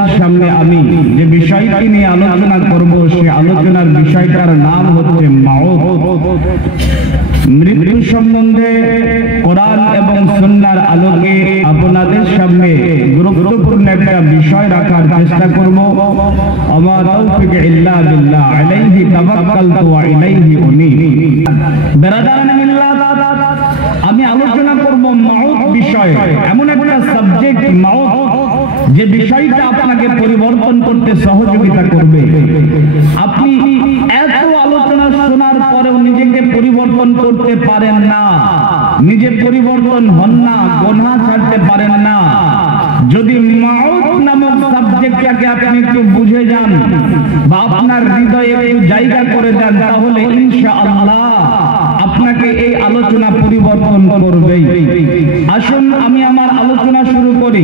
আপনাদের সামনে আমি যে বিষয়টি নিয়ে আলোচনা করব সেই আলোচনার বিষয়টার নাম হচ্ছে মাউত। মৃত্যু সম্বন্ধে কোরআন এবং সুন্নাহর আলোকে আপনাদের সামনে গুরুত্বপূর্ণ একটা বিষয় রাখার চেষ্টা করব। আমা তাওফিক ইল্লা বিল্লাহ, আলাইহি তাওয়াক্কালতু ওয়া ইলাইহি উনীব। বিরাদারান মিল্লাত, আমি আলোচনা করব মাউত বিষয়ে। এমন একটা সাবজেক্ট মাউত যে বিষয়টা আপনাকে পরিবর্তন করতে সহযোগিতা করবে। আপনি এত আলোচনা শোনার পরেও নিজেকে পরিবর্তন করতে পারেন না, নিজে পরিবর্তন হন না, গুনাহ ছাড়তে পারেন না। যদি মাউত নামক সাবজেক্টটাকে আপনি একটু বুঝে যান বা আপনার হৃদয়ে একটু জায়গা করে দেন, তাহলে ইনশাআল্লাহ আপনাকে এই আলোচনা পরিবর্তন করবে। আসুন আমি আমার আলোচনা শুরু করি।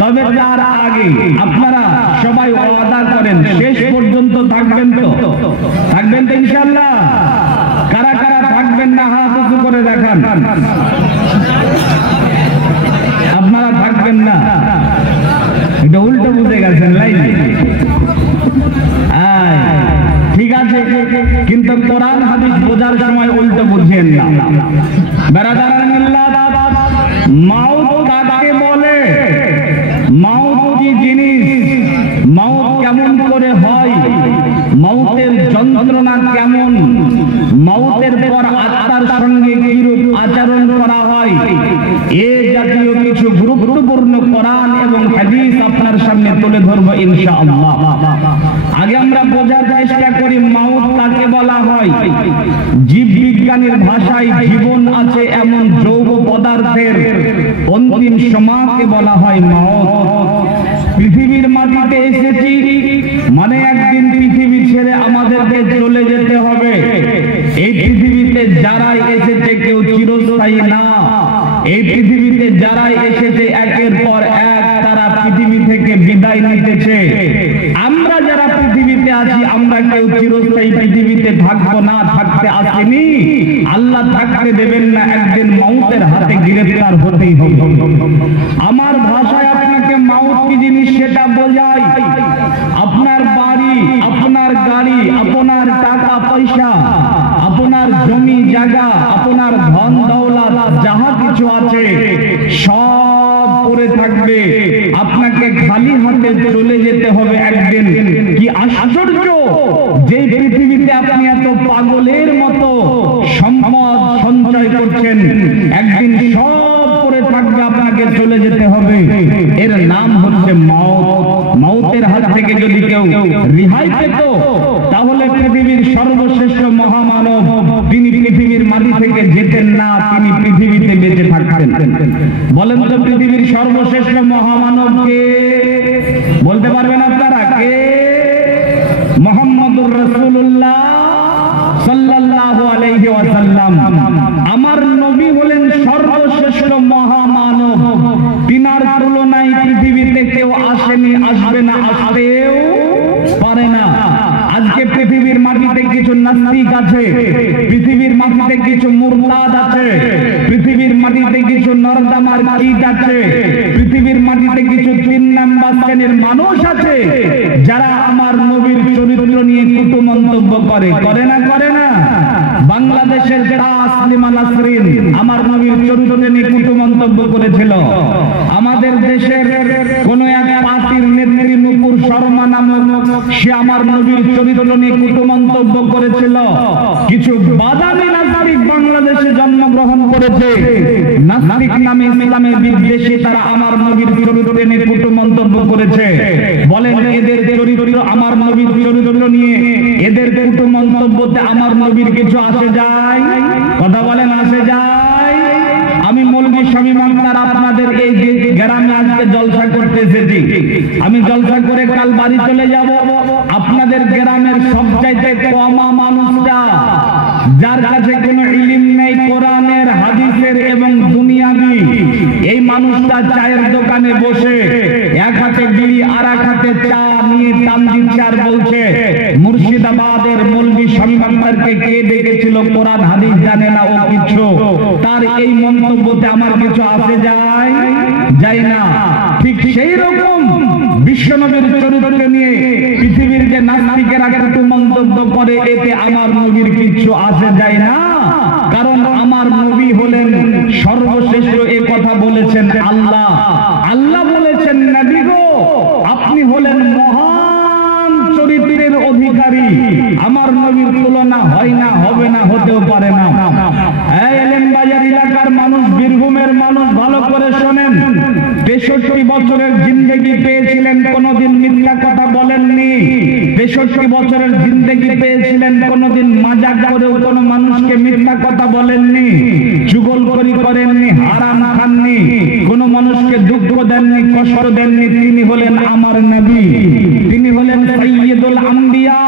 তবে তার আগে আপনারা সবাই ওয়াদা করেন শেষ পর্যন্ত থাকবেন তো? থাকবেন তো ইনশাআল্লাহ? কারা কারা থাকবেন না হাত উঁচু করে দেখান। আপনারা থাকবেন না, এটা উল্টো বুঝে গেছেন লাইন। ঠিক আছে, কিন্তু কোরআন হাদিস বোঝার সময় উল্টো বুঝেন না। বিরাদারান মিল্লাত, মাউত কাকে বলে? মাউত কি জিনিস? মাউত কেমন করে হয়? মাউতের যন্ত্রণা কেমন? মাউতের পর আত্মার সঙ্গে কিরূপ আচরণ করা হয়? এ জাতীয় কিছু গুরুত্বপূর্ণ কোরআন এবং হাদিস আপনার সামনে তুলে ধরবো ইনশাআল্লাহ। আগে আমরা বোঝার চেষ্টা করি মাউত কাকে বলা হয়। জীববিজ্ঞানীর ভাষায় জীবন আছে এমন যৌগ পদার্থের অন্তিম সমাকে বলা হয় মাউত। পৃথিবীর মাটিতে এসেছি মানে একদিন পৃথিবী ছেড়ে আমাদেরকে চলে যেতে হবে। এই পৃথিবীতে যারাই এসেছে কেউ চিরস্থায়ী না। এই পৃথিবীতে যারাই এসেছে একের পর এক তারা পৃথিবী থেকে বিদায় নিতেছে। আমরা যারা পৃথিবীতে আছি আমরা কেউ চিরস্থায়ী পৃথিবীতে থাকবো না, থাকতে আসেনি। আল্লাহ থাকতে দেবেন না, একদিন মাউতের হাতে গ্রেফতার হতেই হবে। আমার ভাষায় আপনাকে মাউত কি জিনিস সেটা বোঝাই। আপনার বাড়ি, আপনার গাড়ি, আপনার টাকা পয়সা, আপনার জমি জায়গা, আপনার ধন দৌলত যাহা কিছু আছে সব পড়ে থাকবে। আপনাকে খালি হাতে চলে যেতে হবে একদিন। কি আশ্চর্য যে পৃথিবীতে আপনি এত পাগলের মতো সম্পদ সঞ্চয় করছেন, একদিন সব পড়ে থাকবে, আপনাকে চলে যেতে হবে। এর নাম হচ্ছে মাউত। মাউতের হাত থেকে যদি কেউ রেহাই পেত তাহলে পৃথিবীর সর্বশ্রেষ্ঠ মহামানব তিনি পৃথিবীর মাটি থেকে যেতেন না, তিনি পৃথিবীতে বেঁচে থাকতেন। বলেন তো পৃথিবীর সর্বশ্রেষ্ঠ মহামানব কে? বলতে পারবেন আপনারা কে? মুহাম্মদুর রাসূলুল্লাহ সাল্লাল্লাহু আলাইহি ওয়াসাল্লাম। আমার নবী হলেন সর্বশ্রেষ্ঠ মহামানব। তিনার তুলনায় পৃথিবীতে কেউ আসেনি, আসবে না, আসতেও পারে না। আজকে পৃথিবীর মাটিতে কিছু নাস্তিক আছে, পৃথিবীর মাটিতে কিছু মুরতাদ আছে, পৃথিবীর মাটিতে কিছু নরদামার কীট আছে, পৃথিবীর মাটিতে কিছু 3 নাম্বার শ্রেণীর মানুষ আছে যারা আমার নবীর চরিত্র নিয়ে কটু মন্তব্য করে। করে না? করে না? বাংলাদেশের তাসলিমা নাসরিন আমার নবীর চরিত্র নিয়ে কটু মন্তব্য করেছিল। আমাদের দেশের কোন এক পার্টির নেত্রী নূপুর শর্মা নামক সে আমার নবীর চরিত্র নিয়ে কটু মন্তব্য করেছিল। কিছু বাদামি নাস্তিক বাংলাদেশে জন্মগ্রহণ করেছে, নাস্তিক নামে ইসলামের বিদ্বেষী, তারা আমার নবীর চরিত্র নিয়ে কটু মন্তব্য করেছে। বলেন এদের চরিত্র আমার নবীর চরিত্র নিয়ে এদের কটু মন্তব্যতে আমার নবীর কিছু আসে যায়? কথা বলেন, আসে যায়? আমি মৌলভী শামীম আখতার আপনাদের এই যে গ্রামে আজকে জলসা করতে এসেছি, আমি জলসা করে কাল বাড়ি চলে যাব। আপনাদের গ্রামের সবচাইতে কমা মানুষটা যার কাছে কোনো ইলম নেই কোরআনের হাদিসের এবং দুনিয়াবি, এই মানুষটা চায়ের দোকানে বসে এক হাতে বিড়ি আর এক হাতে চা নিয়ে টান দিচ্ছে আর বলছে মুর্শিদাবাদের মৌলভী শামীম আখতারকে কে ডেকেছিল, কোরআন হাদিস জানে না ও কিছু। তার এই মন্তব্যতে আমার কিছু আসে যায়? যায় না। ঠিক সেই রকম বিশ্বনবীর নাস্তিকেরা কত মন্তব্য করে, এতে আমার নবীর কিচ্ছু আসে যায় না, কারণ আমার নবী হলেন সর্বশ্রেষ্ঠ। এই কথা বলেছেন আল্লাহ। আল্লাহ বলেছেন নবী গো আপনি হলেন মহান চরিত্রের অধিকারী, আমার নবীর তুলনা হয় না, হবে না, হতেও পারে না। এই এলেমবাজার এলাকার মানুষ, বীরভূমের মানুষ ভালো করে শোনেন, ৬৩ বছরের জিন্দেগি পেয়েছিলেন, কোনোদিন মিথ্যা কথা বলেননি। ৬৩ বছরের জিন্দেগি পেয়েছিলেন, কোনোদিন মজাক করেও কোনো মানুষকে মিথ্যা কথা বলেননি, চুগলখড়ি করেননি, হারাম খাননি, কোনো মানুষকে দুঃখ দেননি, কষ্ট দেননি। তিনি হলেন আমার নবী, তিনি হলেন সাইয়্যিদুল আম্বিয়া,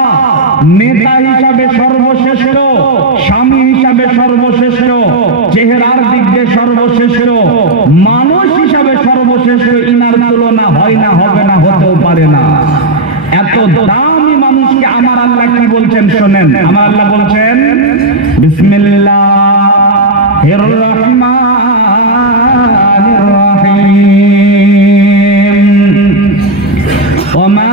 নেতা হিসাবে সর্বশ্রেষ্ঠ, স্বামী হিসাবে সর্বশ্রেষ্ঠ, চেহারার দিক দিয়ে সর্বশ্রেষ্ঠ, মানুষ হিসাবে সর্বশ্রেষ্ঠ। ইনার তুলনা হয় না, হবে না, হতেও পারে না। এত দামি মানুষকে আমার আল্লাহ কি বলছেন শোনেন। আমার আল্লাহ বলছেন বিসমিল্লাহির রাহমানির রহিম, ওমা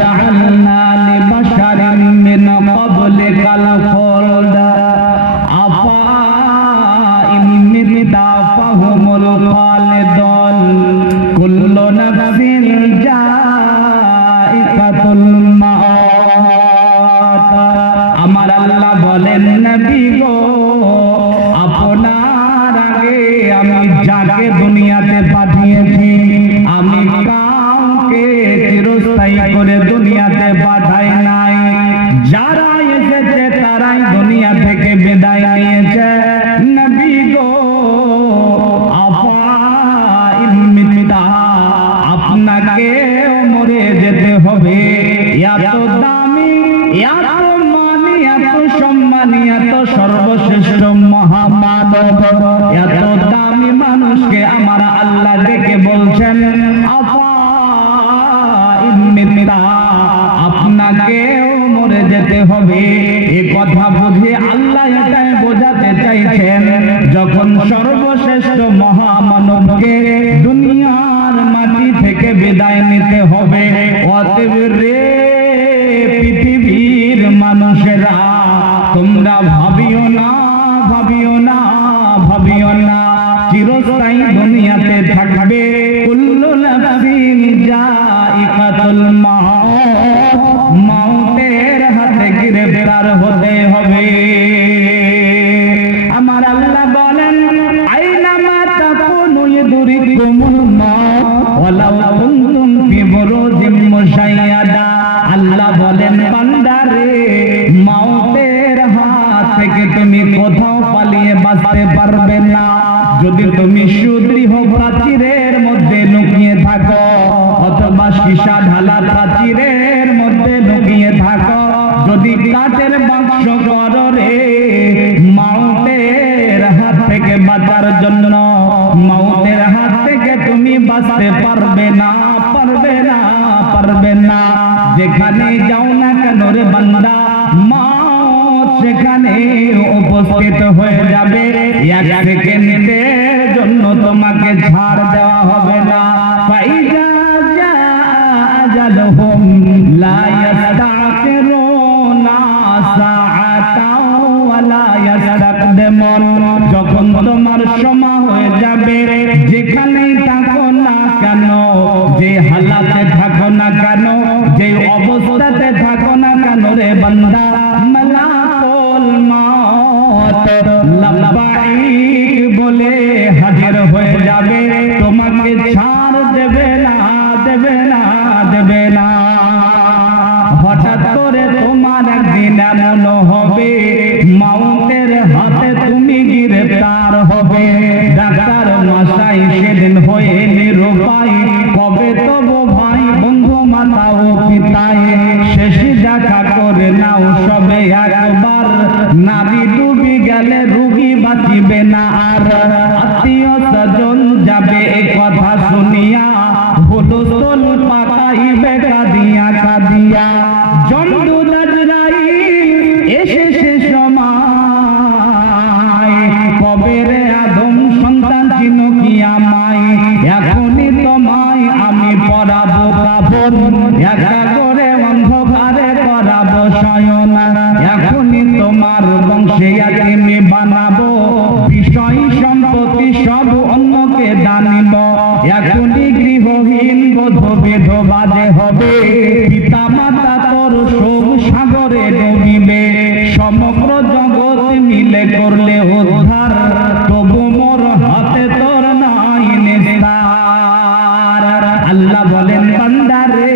জাআলনা লিবাশারিন মিন ক্বাবলিকাল খুলদ আফা ইন মিতা ফাহুমুল খালিদুন কুল্লু নাফসিন যায়িকাতুল মাউত। আমার আল্লাহ বলেন নবী গো আপনার আগে আমি যাকে দুনিয়াতে পাঠিয়েছি, আমি কাউকে চিরস্থায়ী করে দুনিয়াতে পাঠাই নাই। যারা এসেছে তারাই দুনিয়া থেকে বিদায় নিয়েছে। নবী গো আপনাকে মরে যেতে হবে। এত দামি, এত মানি, এত সম্মানী, এত সর্বশ্রেষ্ঠ মহামানব, এত দামি মানুষকে আমার আল্লাহ ডেকে বলছেন আপনাকেও মরে যেতে হবে। এ কথা বুঝে আল্লাহ এটাই বোঝাতে চাইছেন, যখন সর্বশ্রেষ্ঠ মহামানবকে দুনিয়ার মাটি থেকে বিদায় নিতে হবে, অতএব রে পৃথিবীর মানুষেরা তোমরা ভাবিও না, ভাবিও না, ভাবিও না চিরস্থায়ী দুনিয়াতে থাকবে। কুল্লু নাফসিন যায়িকাতুল মাউত, মওতের হাতে গ্রেফতার হতে হবে। আমার আল্লাহ বলেন আইনামা তাকুনু ইদরিকুমুল মাউত ওয়ালাউ কুনতুম ফি বুরুজিম মুশাইয়াদা। আল্লাহ বলেন বান্দারে মওতের হাত থেকে তুমি কোথাও পালিয়ে বাঁচতে পারবে না। যদি তুমি সুদৃঢ় প্রাচীরের মধ্যে লুকিয়ে থাকো, অথবা সীসা ঢালা প্রাচীরের মধ্যে লুকিয়ে থাকো, যদি কাঠের বাক্স করো রে, মওতের হাত থেকে বাঁচার জন্য, মওতের হাত থেকে তুমি বাঁচতে পারবে না, পারবে না, পারবে না। যেখানে যাও না কেন রে বান্দা, মওত সেখানে উপস্থিত হয়ে যাবে। এক সেকেন্ডের জন্য তোমাকে ছাড় দেওয়া হবে না। ফাইজা আজালহুম লা ইস্তাখিরুনা সাআতাও ওয়া লা ইস্তাকদিমুন। যখন তোমার সময় হয়ে যাবে, যেখানেই থাকো না কেন, যে হালাতে থাকো না কেন, যে অবস্থাতে থাকো না কেন রে বান্দা, মালাকুল মওত লাব্বাইক বলে হাজির হয়ে যাবে, তোমাকে ছাড় দেবে না, দেবে না, দেবে না। হঠাৎ করে তোমার একদিন এমন হবে, মওতের হাতে তুমি গ্রেফতার হবে। ডাক্তার মশাই সেদিন হয়ে নিরুপায়, কবে তবু ভাই বন্ধু মাতা ও পিতায় শেষ দেখা করে নাও সবে একবার। নারী ডুবি গেলে রুগী বাঁচিবে না আর, আত্মীয় স্বজন যাবে এ কথা শুনিয়া, হুলস্থুল পাকাইবে কাঁদিয়া কাঁদিয়া। জমদূত আজরাইল এসে সে সময়, কবে রে আদম সন্তান চিনো কি আমায়, এখনই তোমায় আমি পরাবো কাফন, একা করে যে আমি বানাবো, বিষয় সম্পত্তি সব অন্যকে দানিব। এখনই গৃহহীন বধূ বিধবা যে হবে, পিতা মাতা তোর শোক সাগরে ডুবিবে। সমগ্র জগৎ মিলে করলে উদ্ধার, তবু মোর হাতে তোর নাই নিস্তার। আল্লাহ বলেন বান্দারে,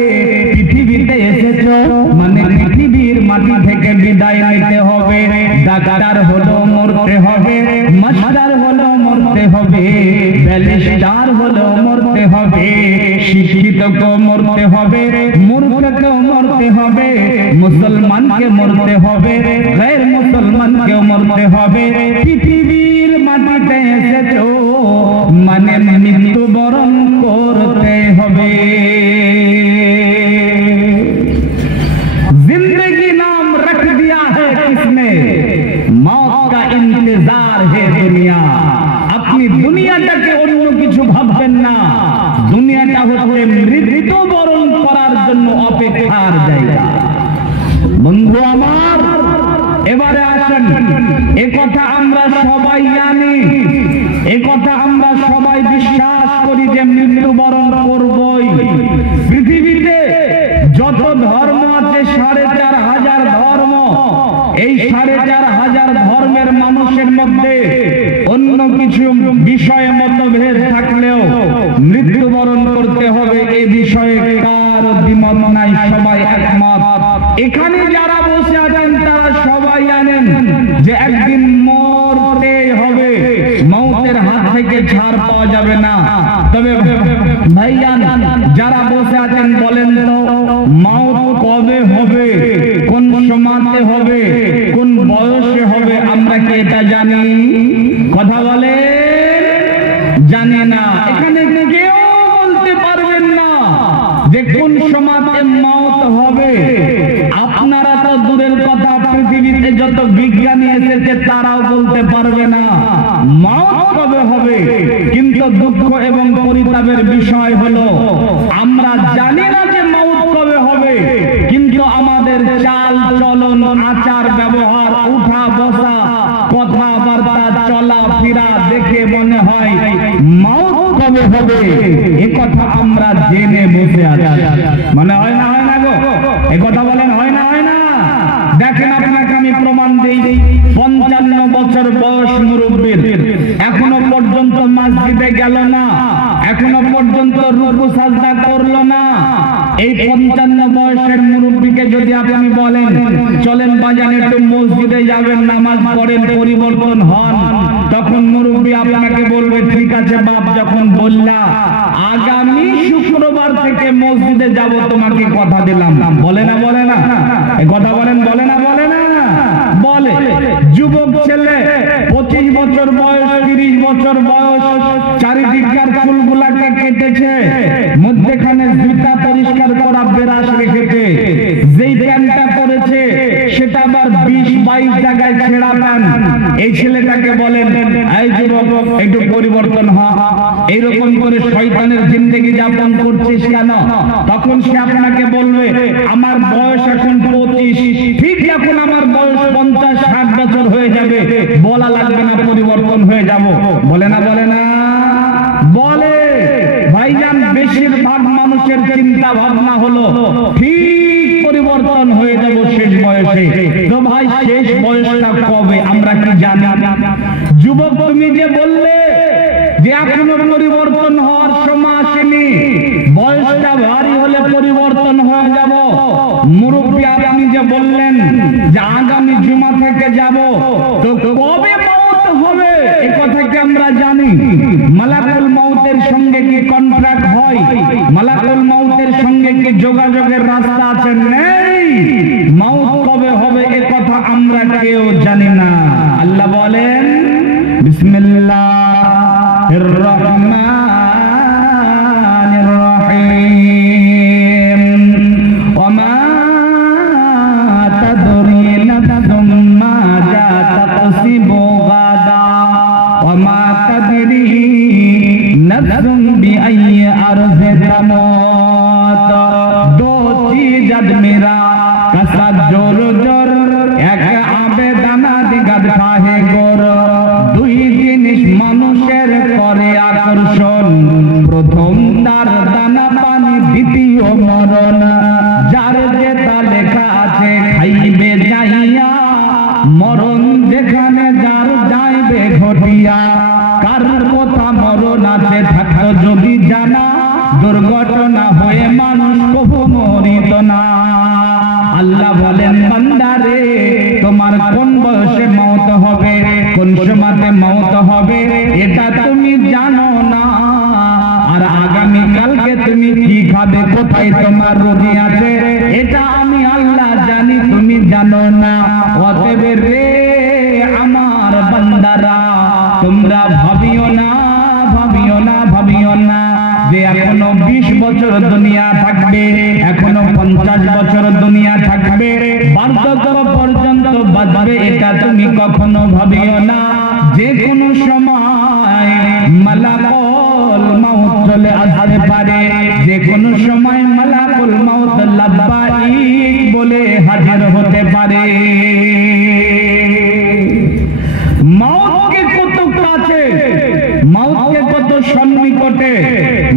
পৃথিবীতে এসেছো মানে পৃথিবীর মাটি থেকে বিদায় নিতে হবে। ডাক্তার হলো মরতে হবে, মাস্টার হলো মরতে হবে, ব্যারিস্টার হলো মরতে হবে, শিক্ষিতকেও মরতে হবে, মূর্খকেও মরতে হবে, মুসলমানকে মরতে হবে, গैर মুসলমানকেও মরতে হবে। পৃথিবীর মাটিতে এসেছো মানে মৃত্যুবরণ করতে হবে। जिंदगी नाम रख दिया है किसने, मौत का इंतजार है दुनिया। अपनी দুনিয়াটাকে অন্য কিছু ভাববেন না, দুনিয়াটা হচ্ছে মৃত্যুবরণ করার জন্য অপেক্ষার জায়গা। বন্ধু আমার, এবারে আসেন, একথা আমরা সবাই জানি, একথা আমরা সবাই বিশ্বাস করি যে মৃত্যুবরণ করবই। পৃথিবীতে যত ধর্ম আছে ৪,৫০০ ধর্ম, এই ৪,৫০০ ধর্মের মানুষের মধ্যে অন্য কিছু বিষয়ে মতভেদ থাকলেও মৃত্যুবরণ করতে হবে এ বিষয়ে কারো দ্বিমত নাই, সবাই একমত। এখানে যারা বসে আছেন তারা সবাই জানেন যে একদিন মরতে হবে, মৌতের হাত থেকে ছাড় পাওয়া যাবে না। তবে ভাইজান যারা বসে আছেন বলেন তো, মৌত কবে হবে, কোন সময়তে হবে, কোন বয়সে হবে, আমরা কি এটা জানি? কথা বলে জানি না। এখানে কেউ বলতে পারবেন না যে কোন সময়তে মৌত হবে। আপনারা তো দূরের কথা, পৃথিবীতে যত বিজ্ঞানী এসেছে তারাও বলতে পারবে না মৌত কবে হবে। কিন্তু দুঃখ এবং পরিতাপের বিষয় হলো আমরা জানি না যে মৌত কবে হবে, কিন্তু আমাদের চাল চলন, আচার ব্যবহার, উঠা বসা, কথাবার্তা, চলা ফিরা দেখে মনে হয় মৌত কবে হবে এ কথা আমরা জেনে বসে আছি। মানে হয় না, হয় না গো? এ কথা বলেন হয় না, হয় না? দেখেন আপনাকে আমি প্রমাণ দিই। ৫৫ বছর বয়স মুরব্বির, এখনো পর্যন্ত মসজিদে গেল না, এখনো পর্যন্ত রুকু সাজদা করলো না। এই ৫৫ বয়সের মুরব্বিকে যদি আপনি বলেন চলেন বাজান একটু মসজিদে যাবেন, নামাজ পড়েন, পরিবর্তন হন, তখন মুরব্বি আপনাকে বলবে ঠিক আছে বাপ, যখন বললা আগামী শুক্রবার থেকে মসজিদে যাব তোমাকে কথা দিলাম। বলে না, বলে না? এই কথা বলেন, বলে না, বলে না? বলে। যুবক ছেলে 25 বছর বয়স, 30 বছর বয়স, চারিদিককার চুলগুলাকে কেটেছে, মধ্যখানে জুতা পরিষ্কার করা বেরাস রেখেছে, যেই প্যান্টটা পরেছে সেটা আবার 20-22 জায়গায় ছেঁড়া প্যান্ট। এই ছেলেটাকে বলেন এই যুবক একটু পরিবর্তন হ, এইরকম করে শয়তানের জিন্দেগি যাপন করছিস কেন? তখন সে আপনাকে বলবে আমার বয়স এখন 25, ঠিক এখন আমার বয়স 50-60 বছর হয়ে যাবে, বলা লাগবে না পরিবর্তন হয়ে যাব। বলে না, বলে না? বলে। ভাইজান বেশিরভাগ মানুষের চিন্তা ভাবনা হলো ঠিক পরিবর্তন হয়ে যাব শেষ বয়সে। তো ভাই শেষ বয়সটা কবে আমরা কি জানি? যুবক তুমি যে বললে যে এখনো পরিবর্তন হওয়ার সময় আসেনি, বয়সটা ভারী হলে পরিবর্তন হয়ে যাব। মুরব্বি আপনি যে বললেন যে আগামী জুমা থেকে যাব, তো কবে মৌত হবে এই কথা কি আমরা জানি? মালাকুল মৌতের সঙ্গে কি কন্ট্রাক্ট হয়? মালাকুল মৌতের সঙ্গে কি যোগাযোগের রাস্তা আছে? নেই। মৌত কবে হবে এ কথা আমরা কেউ জানি না। আল্লাহ বলেন বিসমিল্লাহির রহমানির রহিম, ওমা তাদরি নাফসুম মাযা তাকসিবু না হয়ে মানুষ কবু মরিত না। আল্লাহ বলেন বান্দারে তোমার কোন বয়সে মওত হবে, কোন সময়তে মওত হবে এটা তুমি জানো না। আর আগামী কালকে তুমি কি খাবে, কোথায় তোমার রুজি আছে এটা আমি আল্লাহ জানি, তুমি জানো না। অতএব রে আমার বান্দারা তোমরা ভাবিও না যে এখনো 20 বছর দুনিয়া থাকবে, এখনো 50 বছর দুনিয়া থাকবে, বার্ধক্য পর্যন্ত বাঁচবে এটা তুমি কখনো ভাবিও না। যে কোনো সময় মালাকুল মাউত চলে আসতে পারে, যে কোনো সময় মালাকুল মাউত লাব্বাইক বলে হাজির হতে পারে। মওতকে কত কাছে, মওতকে কত সন্নিকটে,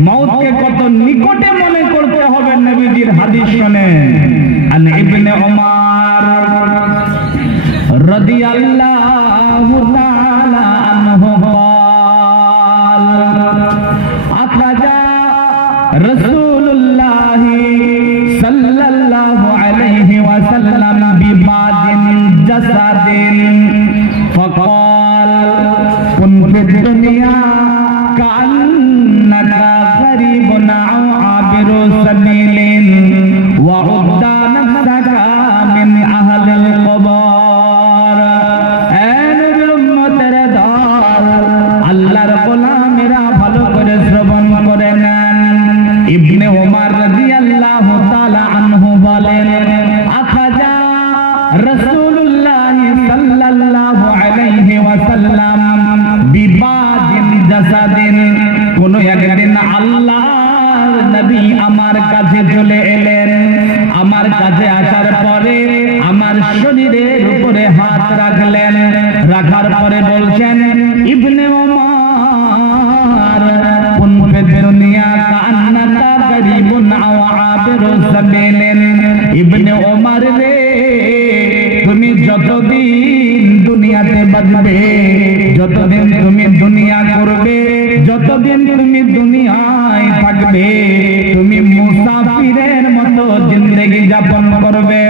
মওতকে কত নিকটে মনে করতে হবে। নবীজির হাদিস শুনেন। আন ইবনে উমর রাদিয়াল্লাহু তাআলা আনহু قال أخرج رسول الله صلى الله عليه وسلم ببعض جسد فقال كن في الدنيا كأنك غريب أو عابر سبيل وعد نفسك من أهل القبور। আল্লাহর গোলামেরা ভালো করে শ্রবণ করে নেন। ইবনে উমর রাদিয়াল্লাহু তাআলা আনহু বলেন আখাজা রাসূলুল্লাহ সাল্লাল্লাহু আলাইহি ওয়াসাল্লাম বিবাদিন জাসাদিন। কোন একদিন আল্লাহর নবী আমার কাছে চলে এলেন। আমার কাছে আসার পরে আমার শরীরের উপরে হাত রাখলেন, রাখার পরে বলছেন ইবনে উমর কুন ফি দুনিয়া কান্নাকা গরিবুন আও আবিরু সাবিলিন। ইবনে উমর রে তুমি যতদিন দুনিয়াতে বাঁচবে, যতদিন তুমি দুনিয়া করবে, যতদিন তুমি দুনিয়ায় থাকবে, তুমি মুসাফিরের মতো জিন্দেগি যাপন করবে।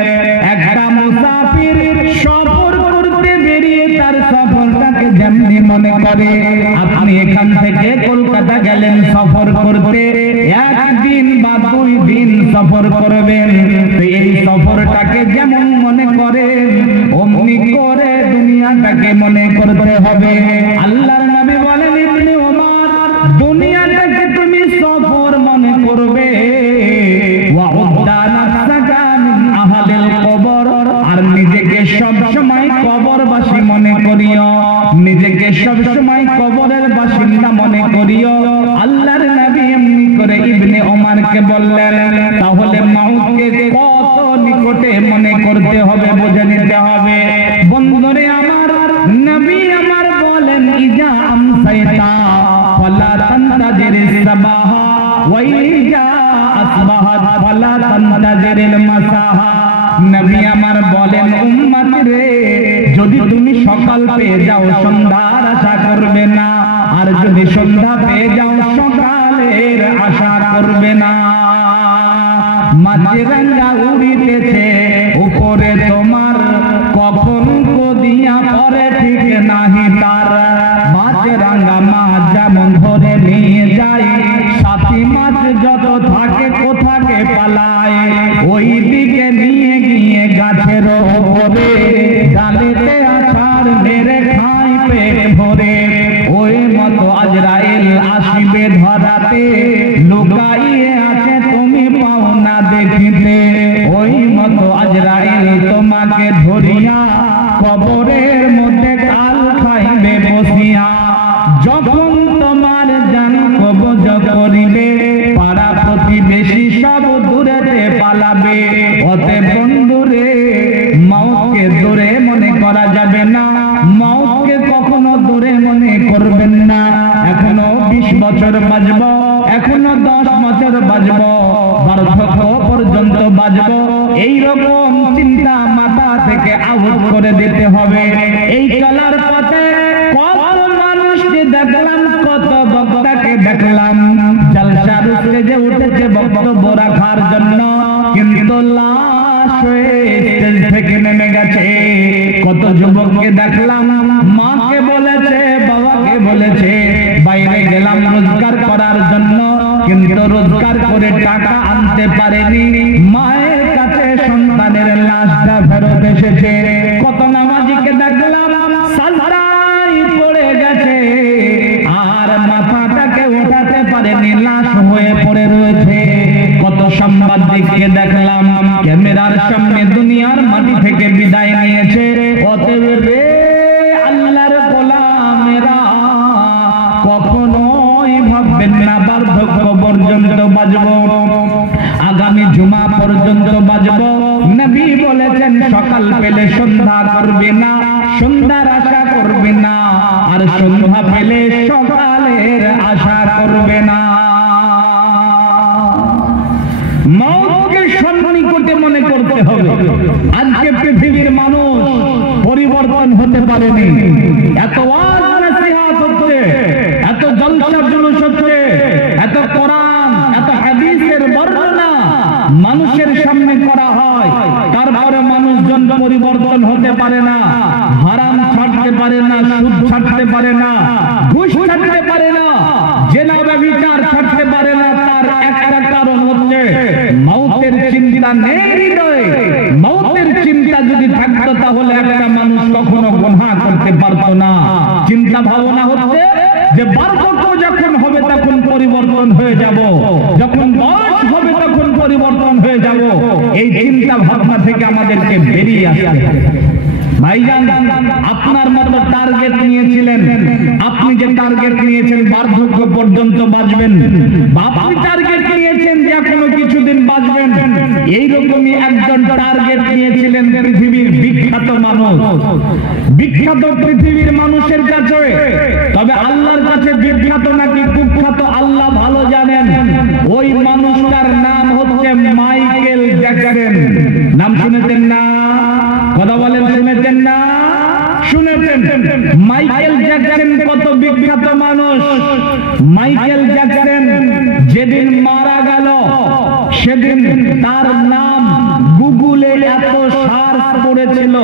একটা মুসাফির সফর করতে বেরিয়ে তার সফরটাকে যেমনি মনে করে, আপনি এখান থেকে কলকাতা গেলেন সফর করতে, একদিন বা 2 দিন সফর করবেন, তো এই সফরটাকে যেমন মনে করেন অমনি করে দুনিয়াটাকে মনে করতে হবে। আল্লাহর নবী বলেন ইবনে উমর দুনিয়াটাকে তুমি সফর মনে করবে, ওয়াউদ্দা নাফসাকা মিন আহলিল কবর, আর নিজেকে সব সময় কবরবাসী মনে করিও, নিজেকে সব সময় কবরের বাসিন্দা মনে করিও। আল্লাহর নবী এমনি করে ইবনে উমরকে বললেন। তাহলে মওতকে কত নিকটে মনে করতে হবে, বুঝে নিতে হবে। বন্ধুরে আমার, নবী আমার বলেন ইজা আমসাইতা ফালা তানতাজিরিস সাবাহা ওয়া ইজা আসবাহাত ফালা তানতাজিরিল মাসাহা। নবী আমার বলেন উম্মত রে, যদি তুমি সকাল পেয়ে যাও সন্ধ্যার আশা করবে না, আর যদি সন্ধ্যা পেয়ে যাও সকালের আশা করবে না। মাঝরাঙ্গা উড়িতেছে উপরে তোমার, কখন কদিয়া পরে ঠিক নাহি তার। মাঝরাঙ্গা মাছ যেমন ধরে নিয়ে যায়, সাথী মাছ যত থাকে কোথাকে পালায়, ওই দিকে নিয়ে গিয়ে গাছের উপরে ডালেতে আছাড় মেরে খাই পেট ভরে। ওই মতো আজরাইল আসিবে ধরাতে, লুকাইয়ে আছে তুমি পাও না দেখিতে। ওই মতো আজরাইল তোমাকে ধরিয়া কবরের মধ্যে কাল খাইবে বসিয়া। যখন তোমার জান কবজ করিবে, পাড়া প্রতিবেশী সব দূরেতে পালাবে। অতএব বন্ধুরে, মওতকে দূরে মনে করা যাবে না, মওতকে কখনো দূরে মনে করবেন না। এখনো 20 বছর বাঁচব, এখনো 10 বছর বাঁচব, বার্ধক্য পর্যন্ত বাঁচব, এইরকম চিন্তা মাথা থেকে আউট করে দিতে হবে। এই চলার পথে কত মানুষকে দেখলাম, কত বক্তাকে দেখলাম, জলসার স্টেজে উঠেছে বক্তব্য রাখার জন্য, কিন্তু লাশ হয়ে স্টেজ থেকে নেমে গেছে। কত যুবককে দেখলাম মাকে বলেছে, বাবাকে বলেছে বাইরে গেলাম রোজগার করার জন্য, কিন্তু রোজগার করে টাকা আনতে পারেনি, মায়ের কাছে সন্তানের লাশটা ফেরত এসেছে। কত নামাজিকে দেখলাম সাজদায় পড়ে গেছে আর মাথাটাকে উঠাতে পারেনি, লাশ হয়ে পড়ে রয়েছে। কত সাংবাদিককে দেখলাম ক্যামেরার সামনে দুনিয়ার মাটি থেকে বিদায় নিয়েছে। অতএব আল্লাহর গোলামেরা কখনোই ভাববেন না বার্ধক্য পর্যন্ত বাঁচবো, আগামী জুমা পর্যন্ত বাঁচবো। নবী বলেছেন সকাল পেলে সন্ধ্যা করবে না, সন্ধ্যার আশা করবে না, আর সন্ধ্যা পেলে সকালের আশা করবে না। মওতকে সন্নিকটে মনে করতে হবে। আজকে পৃথিবীর মানুষ পরিবর্তন হতে পারেনি। এত ওয়াজ নসিহত হচ্ছে, এত জলসা জুলুস হচ্ছে, এত কোরআন, এত হাদিসের বর্ণনা মানুষের সামনে করা হয়, তারপরে মানুষজন পরিবর্তন হতে পারে না। হারাম ছাড়তে পারে না, সুদ ছাড়তে পারে না, ঘুষ ছাড়তে পারে না, জেনা ব্যভিচার ছাড়তে পারে না। তার একটা কারণ হচ্ছে মওতের চিন্তা নেই হৃদয়ে। মওতের চিন্তা যদি থাকতো তাহলে একটা মানুষ কখনো গুনাহ করতে পারতো না। চিন্তা ভাবনা হচ্ছে যে বার্ধক্য যখন হবে তখন পরিবর্তন হয়ে যাব, যখন বয়স হবে তখন পরিবর্তন হয়ে যাব। এই চিন্তা ভাবনা থেকে আমাদেরকে বেরিয়ে আসতে হবে। ভাইজান, আপনার মতো টার্গেট নিয়েছিলেন, আপনি যে টার্গেট নিয়েছেন বার্ধক্য পর্যন্ত বাঁচবেন, আপনি টার্গেট নিয়েছেন যে এখনো কিছুদিন বাঁচবেন, এইরকমই একজন টার্গেট নিয়েছিলেন পৃথিবীর বিখ্যাত মানুষ। বিখ্যাত পৃথিবীর মানুষের কাছে, তবে আল্লাহর কাছে বিখ্যাত নাকি কুখ্যাত আল্লাহ ভালো জানেন। ওই মানুষটার নাম হচ্ছে মাইকেল জ্যাকসন। নাম শুনেছেন না? কথা বলেন, শুনেছেন না? শুনেছেন। মাইকেল জ্যাকসন কত বিখ্যাত মানুষ। মাইকেল জ্যাকসন যেদিন মারা গেল সেদিন তার নাম গুগলে এত সার্চ করেছিল,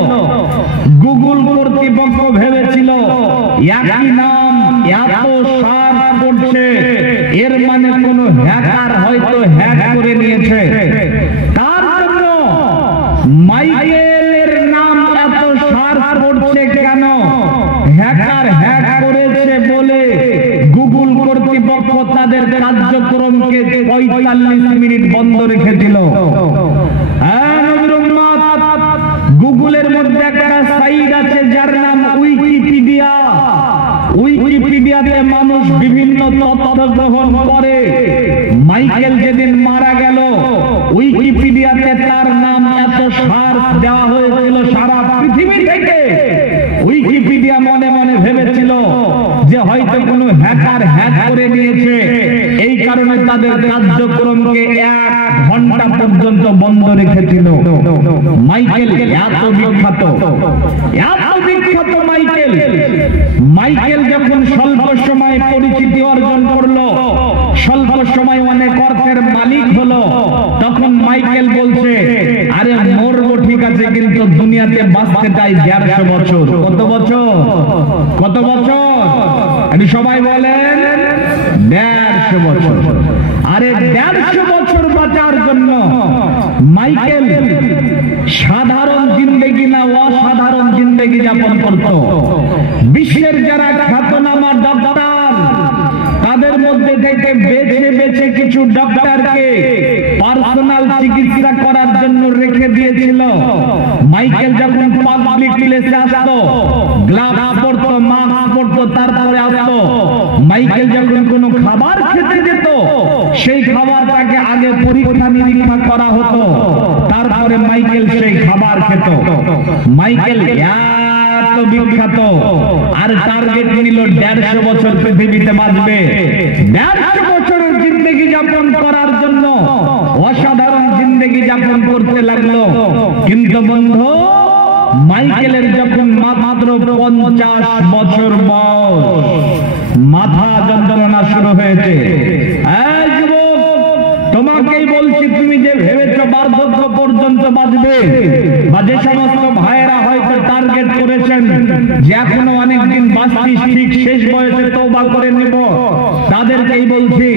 গুগল কর্তৃপক্ষ ভেবেছিল একই নাম এত সার্চ করছে, এর মানে কোন হ্যাকার হয়তো হ্যাক করে নিয়েছে। তার জন্য মাইকেলের নাম এত সার্চ করছে কেন? হ্যাকার হ্যাক করেছে বলে গুগল কর্তৃপক্ষ তাদের কার্যক্রমকে 45 মিনিট বন্ধ রেখেছিল। গুগলের মধ্যে একটা সাইট আছে যার নাম উইকিপিডিয়া। উইকিপিডিয়াতে মানুষ বিভিন্ন তথ্য গ্রহণ করে। মাইকেল যেদিন মারা গেল উইকিপিডিয়াতে তার নাম এত সার্চ দেওয়া হয়েছিল সারা পৃথিবী থেকে। উইকিপিডিয়া মনে মনে ভেবেছিল যে হয়তো কোনো হ্যাকার হ্যাক করে নিয়েছে, এই কারণে তাদের কার্যক্রমকে 1 ঘন্টা পর্যন্ত বন্ধ রেখেছিল। মাইকেল এত বিখ্যাত, এত বিখ্যাত মাইকেল। মাইকেল যখন স্বল্প সময়ে পরিচিতি অর্জন করলো, স্বল্প সময় অনেক অর্থের মালিক হলো, তখন মাইকেল বলছে আরে মরবো ঠিক আছে, কিন্তু দুনিয়াতে বাঁচতে চাই 150 বছর। কত বছর? কত বছর? আমি সবাই বলেন 150 বছর। আরে 150 বছর বাঁচার জন্য মাইকেল সাধারণ জিন্দেগি না অসাধারণ জিন্দেগি যাপন করত। বিশ্বের যারা খ্যাতনামা ডাক্তার তাদের মধ্যে থেকে বেছে বেছে কিছু ডাক্তারকে পার্সোনাল চিকিৎসা করার জন্য রেখে দিয়েছিল। মাইকেল যখন পাবলিক প্লেসে আসতো গ্লাভস পরতো, মাস্ক পরতো, তারপরে আসতো। মাইকেল যখন কোনো খাবার খেতে যেত সেই খাবারটাকে আগে পরীক্ষা নিরীক্ষা করা হতো, তারপরে মাইকেল সেই খাবার খেত। মাইকেল এত বিখ্যাত, আর টার্গেট নিল 150 বছর পৃথিবীতে বাঁচবে। 150 বছরের জিন্দেগি যাপন করার জন্য অসাধারণ জিন্দেগি যাপন করতে লাগলো। কিন্তু বন্ধু, মাইকেলের যখন মাত্র 50 বছর বয়স, মাথা যন্ত্রণা শুরু হয়েছে। তোমাকেই বলছি, তুমি যে ভেবেছো বার্ধক্য পর্যন্ত বাঁচবে, বা যে সমস্ত ভাইয়েরা হয়তো টার্গেট করেছেন যে এখনো অনেকদিন বাঁচবি, ঠিক শেষ বয়সে তওবা করে নেব, তাদেরকেই বলছি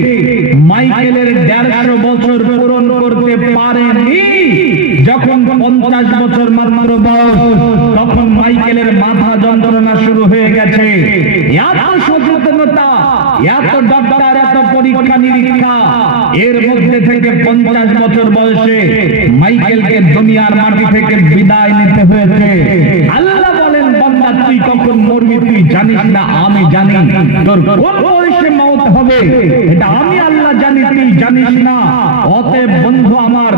মাইকেলের 150 বছর পূরণ করতে পারেনি। যখন 50 বছর মাত্র বয়স, তখন মাইকেলের মাথা যন্ত্রণা শুরু হয়ে গেছে। এত সচেতনতা, এত ডাক্তার, এত পরীক্ষা নিরীক্ষা, এর মধ্যে থেকে 50 বছর বয়সে মাইকেলকে দুনিয়ার মাটি থেকে বিদায় নিতে হয়েছে। আল্লাহ বলেন, বান্দা তুই কখন মরবি তুই জানিস না, আমি জানি। তোর কোন বয়সে মওত হবে এটা আমি আল্লাহ জানি, তুই জানিস না। অতএব বন্ধু আমার,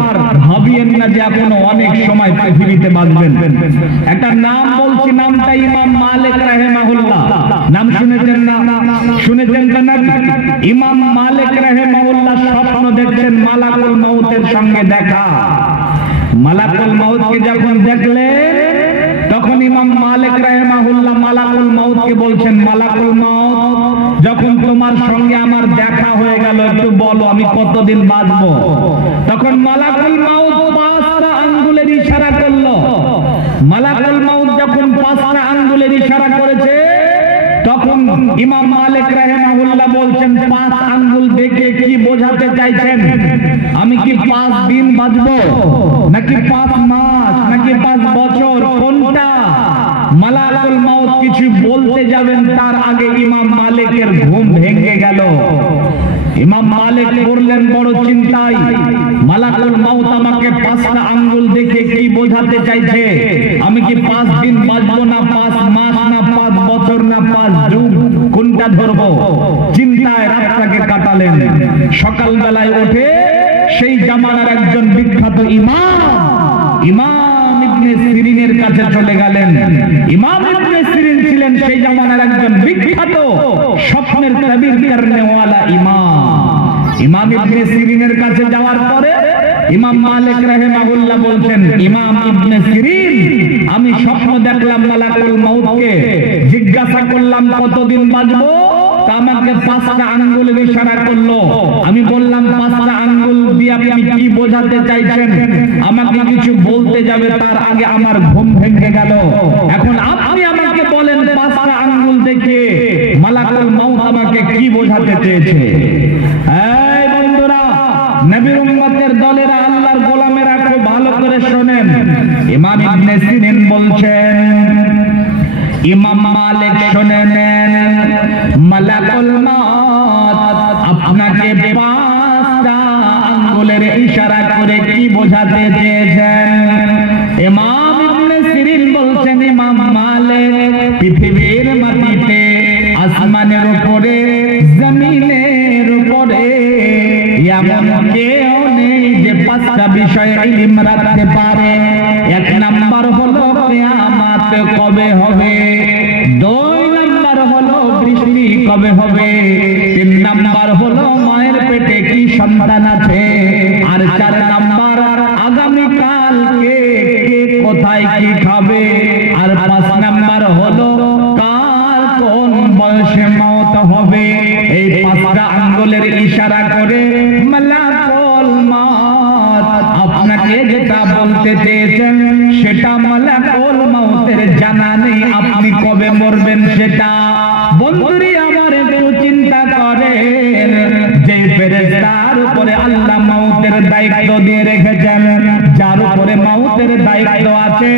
ভাবিয়েন না যে এখনো অনেক সময় পৃথিবীতে বাঁচবেন। একটা নাম বলছি, নামটা ইমাম মালিক রাহিমাহুল্লাহ। নাম শুনেছেন না? শুনেছেন তো না? ইমাম মালিক রাহিমাহুল্লাহ স্বপ্ন দেখছেন মালাকুল মউতের সঙ্গে দেখা। মালাকুল মউতকে যখন দেখলেন, তখন ইমাম মালিক রাহিমাহুল্লাহ মালাকুল মউতকে বলছেন, মালাকুল মউত, যখন তোমার সঙ্গে আমার দেখা হয়ে গেল, একটু বলো আমি কতদিন বাঁচবো? তখন মালাকুল মউত 5টা আঙ্গুলের ইশারা করলো। মালাকুল মউত যখন 5টা আঙ্গুলের ইশারা করেছে, তখন ইমাম মালিক রাহিমাহুল্লাহ বলছেন, 5 আঙ্গুল দেখে কি বোঝাতে চাইছেন? আমি কি 5 দিন বাঁচবো, নাকি 5 মাস, নাকি 5 বছর, কোনটা? মালাকুল মউত কিছু বলতে যাবেন, তার আগে ইমাম মালিকের ঘুম ভেঙে গেল। ইমাম মালিক পড়লেন বড় চিন্তায়, মালাকুল মউত আমাকে 5টা আঙ্গুল দেখে কি বোঝাতে চাইছে? আমি কি 5 দিন বাঁচবো, না 5 মাস, না 5 বছর, না 5 যুগ, কোনটা ধরবো? চিন্তায় রাতটাকে কাটালেন। সকালবেলায় উঠে সেই জামানার একজন বিখ্যাত ইমাম ইবনে সিরিনের কাছে চলে গেলেন। ইমাম ইবনে সিরিন ছিলেন সেই জামানার একজন বিখ্যাত স্বপ্নের তাবির করনেওয়ালা ইমাম ইবনে সিরিনের কাছে যাওয়ার পরে ইমাম মালিক রাহিমাহুল্লাহ বলছেন, ইমাম ইবনে সিরিন, আমি স্বপ্ন দেখলাম মালাকুল মউতকে, জিজ্ঞাসা করলাম কতদিন বাঁচবো, তা আমাকে 5টা আঙ্গুলের ইশারা করলো। আমি বললাম 5টা আঙ্গুল দিয়ে আপনি কি বোঝাতে চাইছেন? আমাকে কিছু বলতে যাবে, তার আগে আমার ঘুম ভেঙে গেল। এখন আপনি আমাকে বলেন 5টা আঙ্গুল দেখে মালাকুল মউত আমাকে কি বোঝাতে চেয়েছে? এই বন্ধুরা, নবীর উম্মতের দলেরা, আল্লাহর গোলামেরা, খুব ভালো করে শোনেন। ইমাম ইবনে সিরিন বলছেন, ইমাম মালিক শুনে নেন, মালাকুল মউত আপনাকে 5টা আঙ্গুলের ইশারা করে কি বোঝাতে চেয়েছেন? ইমাম ইবনে সিরিন বলছেন, ইমাম মালিক, পৃথিবীর মাটিতে, আসমানের উপরে, জমিনের উপরে এমন কেউ নেই যে 5টা বিষয়ে ইলম রাখতে পারে। 1 নাম্বার হলো কিয়ামত কবে হবে, 2 নাম্বার হলো বৃষ্টি কবে হবে, 3 নাম্বার হলো মায়ের পেটে কি সন্তান আছে, আর 4 নাম্বার আগামী কালকে কে কোথায় কি খাবে, আর 5 নাম্বার হলো কার কোন বয়সে মওত হবে। এই 5টা আঙ্গুলের ইশারা করে মালাকুল মউত আপনাকে যেটা বলতে চেয়েছেন, সেটা মালাকুল মউতের জানা নেই আপনি কবে মরবেন সেটা। বন্ধুরি আমার একটু চিন্তা করেন, যে ফেরেশতার উপরে আল্লাহ মউতের দায়িত্ব দিয়ে রেখেছেন, যার উপরে মউতের দায়িত্ব আছে,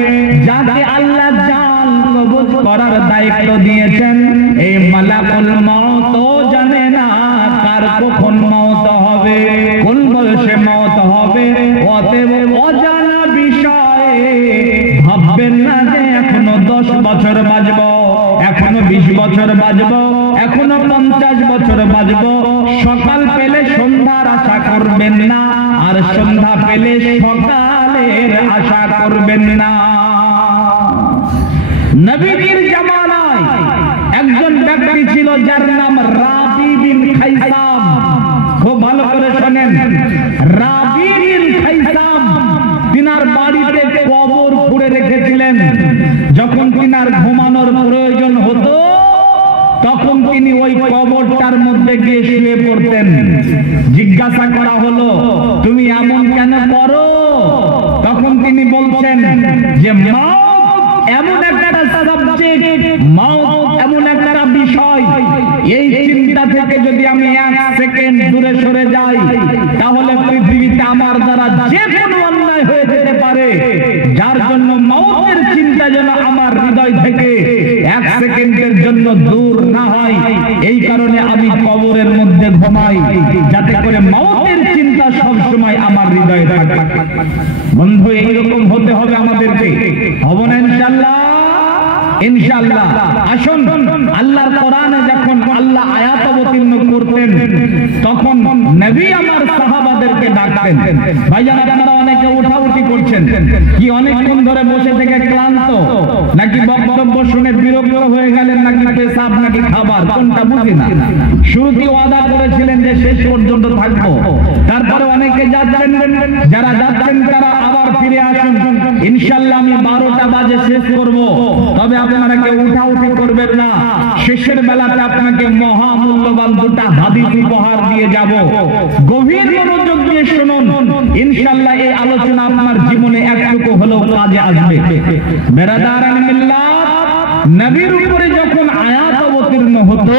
যাকে আল্লাহ জান কবজ করার দায়িত্ব দিয়েছেন, এই মালাকুল মউত জানে না কার কখন মওত হবে, কোন বয়সে মওত হবে। অতএব অজানা বিষয়ে ভাববেন না যে এখনো 10 বছর বাঁচবো, এখনো 20 বছর বাঁচবো, এখনো 50 বছর বাঁচবো। সকাল পেলে সন্ধ্যার আশা করবেন না, আর সন্ধ্যা পেলে সকালের আশা করবেন না। নবীর জামানায় একজন ব্যক্তি ছিল যার নাম রাবি বিন খাইসাম। খুব ভালো করে শোনেন, রাবি বিন খাইসাম তিনার বাড়িতে কবর খুঁড়ে রেখেছিলেন। যখন তিনার ঘুমানোর প্রয়োজন হতো, তখন তিনি ওই কবরটার মধ্যে গিয়ে শুয়ে পড়তেন। জিজ্ঞাসা করা হলো, দ্বারা যে কোনো অন্যায় হয়ে যেতে পারে, যার জন্য মওতের চিন্তা যেন আমার হৃদয় থেকে এক সেকেন্ডের জন্য দূর না হয়। এই কারণে আমি কবরের মধ্যে ঘুমাই, যাতে করে মওতের চিন্তা সব সময় আমার হৃদয়ে থাকে। বন্ধু, এইরকম হতে হবে আমাদেরকে, হবে না ইনশাআল্লাহ? ইনশাআল্লাহ। আসুন, আল্লাহর কোরআনে যখন আল্লাহ আয়াত অবতীর্ণ করতেন, তখন নবী আমার সাহাবাদেরকে ডাকতেন। ভাইজান, আপনারা অনেকে উঠাউঠি করছেন, কি অনেকক্ষণ ধরে বসে থেকে ক্লান্ত, নাকি বক্তব্য শুনে বিরক্ত হয়ে গেলেন, নাকি পেশাব, নাকি খাবার, কোনটা বুঝি না। শুরুতে ওয়াদা করেছিলেন যে শেষ পর্যন্ত থাকবো, তারপরে অনেকে যাচ্ছেন, যারা যাচ্ছেন তারা আবার ফিরে আসুন। ইনশাআল্লাহ আমি 12টা বাজে শেষ করব, তবে আপনারা কেউ উঠাউঠি করবেন না। শেষের বেলাতে আপনাকে মহামূল্যবান দুটা হাদিস উপহার দিয়ে যাব, গভীর মনোযোগ দিয়ে শুনুন। ইনশাআল্লাহ এই আলোচনা আপনার জীবনে একটুকু হলেও কাজে আসবে। বেরাদারান মিল্লাত, নবীর উপরে যখন আয়াত অবতীর্ণ হতো,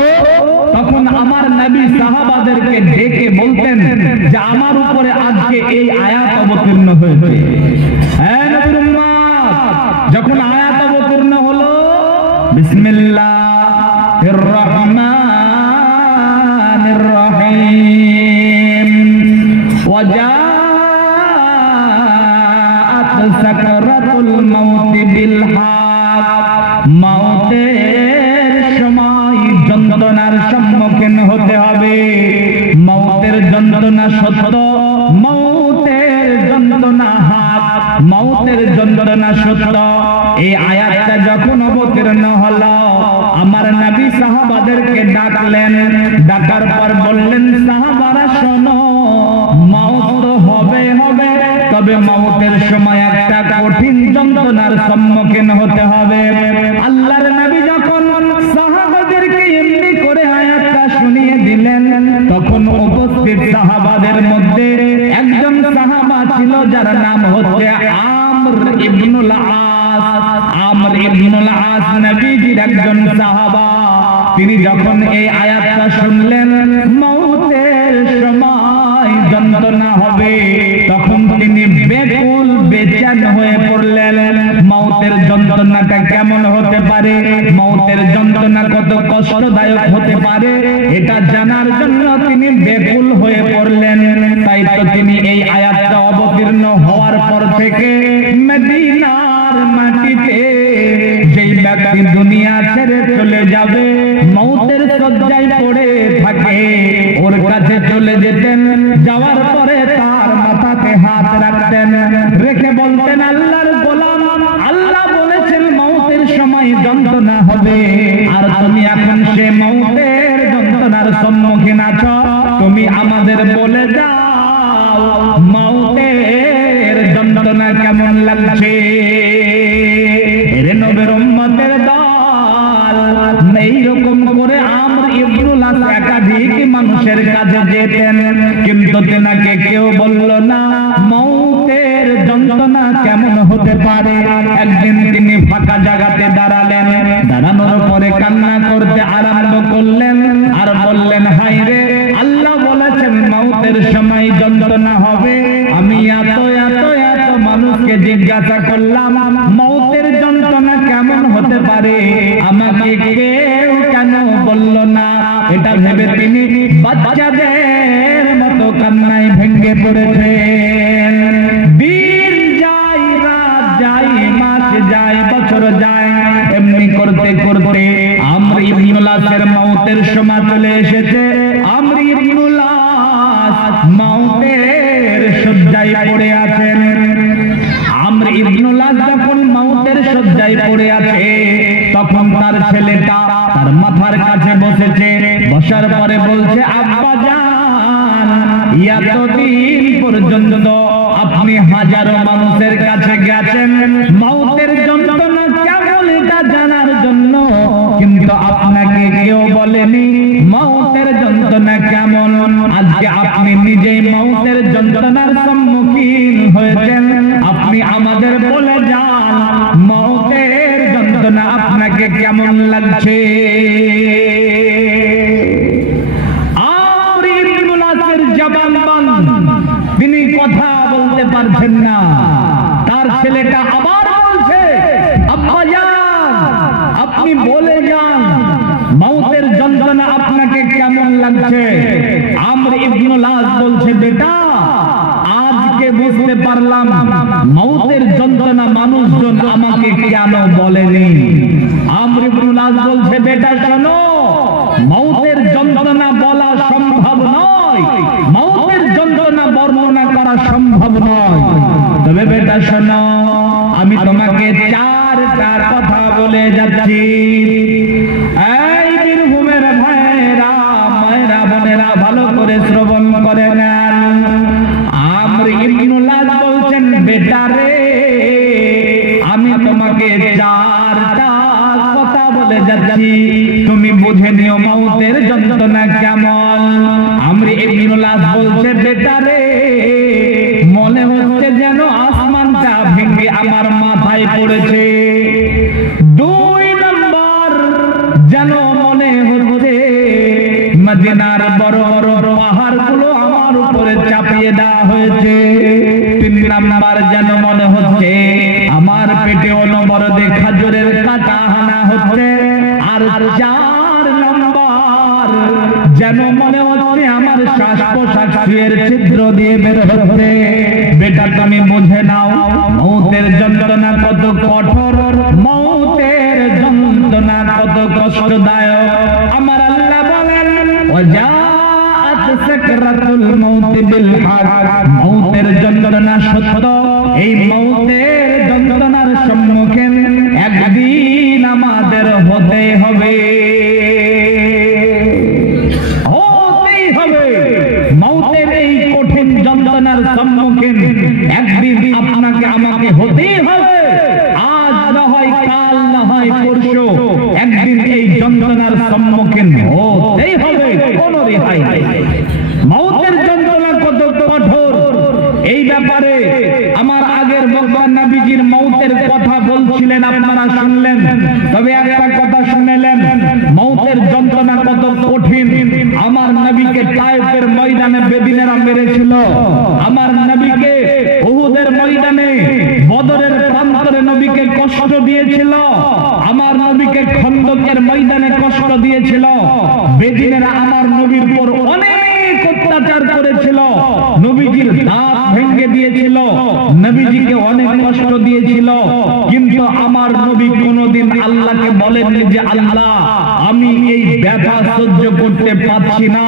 তখন আমার নবী সাহাবাদেরকে ডেকে বলতেন যে আমার উপরে আজকে এই আয়াত অবতীর্ণ হয়েছে। হ্যাঁ নবীর উম্মত, যখন আয়াত অবতীর্ণ হলো, বিসমিল্লাহির রহমানির রহিম, ওয়াজাআত সাকরাতুল মাউত বিল হক, মওতের সময় যন্ত্রণার সম্মুখীন হতে হবে। মওতের যন্ত্রণা সত্য, মওতের যন্ত্রণা হক, মওতের যন্ত্রণা সত্য। এই আয়াতটা যখন অবতীর্ণ হলো, আমার নবী সাহাবাদেরকে ডাকলেন, ডাকার পর বললেন, সাহাবারা শোনো, মওত হবে হবে, তবে মওতের সময় একটা কঠিন যন্ত্রণার সম্মুখীন হতে হবে। আল্লাহর নবী যখন সাহাবাদেরকে এমনি করে আয়াতটা শুনিয়ে দিলেন, তখন উপস্থিত সাহাবাদের মধ্যে একজন সাহাবা ছিল, যার নাম হচ্ছে আমর ইবনুল আস। আমর ইবনুল আস নবীজির একজন সাহাবা। তিনি যখন এই আয়াতটা শুনলেন, মওতের সময় যন্ত্রণা হবে, তখন তিনি বেকুল বেচেন হয়ে পড়লেন। মওতের যন্ত্রণাটা কেমন হতে পারে, মওতের যন্ত্রণা কত কষ্টদায়ক হতে পারে, এটা জানার জন্য তিনি বেকুল হয়ে পড়লেন। তাই তো তিনি এই আয়াতটা অবতীর্ণ হওয়ার পর থেকে মদিনার মাটিতে যেই ব্যক্তি দুনিয়া ছেড়ে চলে যাবে, মওতের শয্যায় পড়ে থাকে, ওর কাছে চলে যেতেন। যাওয়ার পরে তার মাথাতে হাত রাখতেন, রেখে বলতেন, আল্লাহর গোলাম, আল্লাহ বলেছেন মওতের সময় যন্ত্রণা হবে, আর তুমি এখন সে মওতের যন্ত্রণার সম্মুখীন আছো, তুমি আমাদের বলে যাও মওতের যন্ত্রণা কেমন লাগছে। নবীর উম্মতের দল এইরকম করে আমর ইবনুল আস একাধিক মানুষের কাছে যেতেন, কিন্তু তেনাকে কেউ বলল না মওতের যন্ত্রণা কেমন হতে পারে। একদিন তিনি ফাঁকা জায়গাতে দাঁড়ালেন, দাঁড়ানোর পরে কান্না করতে আরম্ভ করলেন, আর বললেন, হায় রে, আল্লাহ বলেছেন মওতের সময় যন্ত্রণা হবে। আমি এত এত এত মানুষকে জিজ্ঞাসা করলাম মওতের যন্ত্রণা কেমন হতে পারে, আমাকে কেউ কেন বলল না। এটা ভেবে তিনি বাচ্চাদের মতো কান্নায় ভেঙে পড়েছেন। দিন যায়, রাত যায়, মাস যায়, বছর যায়, এমনি করতে করতে আমর ইবনুল আসের মওতের সময় চলে এসেছে। আমর ইবনুল আস মওতের শয্যায় পড়ে আছেন। আমর ইবনুল আস যখন মওতের শয্যায় পড়ে আছে, তখন তার ছেলেটা তার মাথার কাছে বসেছে। বসার পরে বলছে, আব্বা জান, এতদিন পর্যন্ত আপনি হাজারো মানুষের কাছে গেছেন মওতের যন্ত্রণা কেমন এটা জানার জন্য, কিন্তু আপনাকে কেউ বলেনি মওতের যন্ত্রণা কেমন। আজকে আপনি নিজেই মওতের যন্ত্রণার সম্মুখীন হয়েছেন, আপনি আমাদের বলে যান মওতের যন্ত্রণা আপনাকে কেমন লাগছে। আমর ইবনুল আসের জবান বন্ধ, তিনি কথা বলতে বলতে পারছেন না। তার ছেলেটা আবার বলছে, আব্বাজান আপনি বলে যান মউতের যন্ত্রণা আপনাকে কেমন লাগছে। আমর ইবনে লাস বলছে, বেটা আজকে বুঝতে পারলাম মউতের যন্ত্রণা মানুষজন আমাকে কেন বলেনি। আমর ইবনে লাস বলছে, বেটা শোনো, মউতের যন্ত্রণা বলা সম্ভব নয়, মউতের যন্ত্রণা বর্ণনা করা সম্ভব নয়। তবে বেটা শোনো, আমি তোমাকে চারটা কথা বলে যাচ্ছি। এই বীরভূমের ভাইরা মায়েরা বোনেরা ভালো করে শ্রবণ করে নেন। আমর ইবনে লাস বলছেন, বেটা রে আমি তোমাকে চারটা কথা বলে যাচ্ছি, তুমি বুঝে নিও মউতের যন্ত্রণা কেমন। আমর ইবনে লাস বলছে, বেটা রে মনে হচ্ছে যেন আসমানটা ভেঙে আমার মাথায় পড়েছে। দুই নম্বর, যেন মনে হচ্ছে মদিনার বড় বড় পাহাড়গুলো আমার উপরে চাপিয়ে দেওয়া হয়েছে। তিন নম্বর, যেন মনে হচ্ছে আমার পেটে অনবরতে খাজুরের কাঁটা হানা হচ্ছে। আর চার নম্বর, যেন মনে হচ্ছে আমার শ্বাস প্রশ্বাস সুয়ের ছিদ্র দিয়ে বের হচ্ছে। বেটা তুমি বুঝে নাও মউতের যন্ত্রণা কত কঠোর, মউতের যন্ত্রণা কত কষ্টদায়ক। আমার আল্লাহ বলেন, ওয়াজাআত সাকরাতুল মাউত বিল হক, মউতের যন্ত্রণা সত্য। এই মউতের যন্ত্রণার সম্মুখীন একদিন আমাদের হতে হবে, হতেই হবে। মউতের এই কঠিন যন্ত্রণার সম্মুখীন একদিন আপনাকে আমাকে হতেই হবে। আজ না হয় কাল, না হয় পরশু, একদিন এই যন্ত্রণার সম্মুখীন হতেই হবে, কোনো রেহাই নেই। মউতের যন্ত্রণা কত কঠোর, এই ব্যাপারে আমার আগের বক্তা নবীজির মউতের কথা বলছিলেন, আপনারা শুনলেন। তবে একটা কথা শুনেলেন, মউতের যন্ত্রণা কত কঠিন। আমার নবীকে তায়েফের ময়দানে বেদিনেরা মেরেছিল, আমার নবীকে উহুদের ময়দানে বদরের প্রান্তরে নবীকে কষ্ট দিয়েছিল, আমার নবীকে খন্দকের ময়দানে কষ্ট দিয়েছিল। বেদিনেরা আমার নবীর উপর অনেক অত্যাচার করেছিল, নবীজির দাঁত ভেঙে দিয়েছিল, নবীজিকে অনেক কষ্ট দিয়েছিল। কিন্তু আমার নবী কোনদিন আল্লাহকে বলেননি যে আল্লাহ আমি এই ব্যথা সহ্য করতে পারছি না।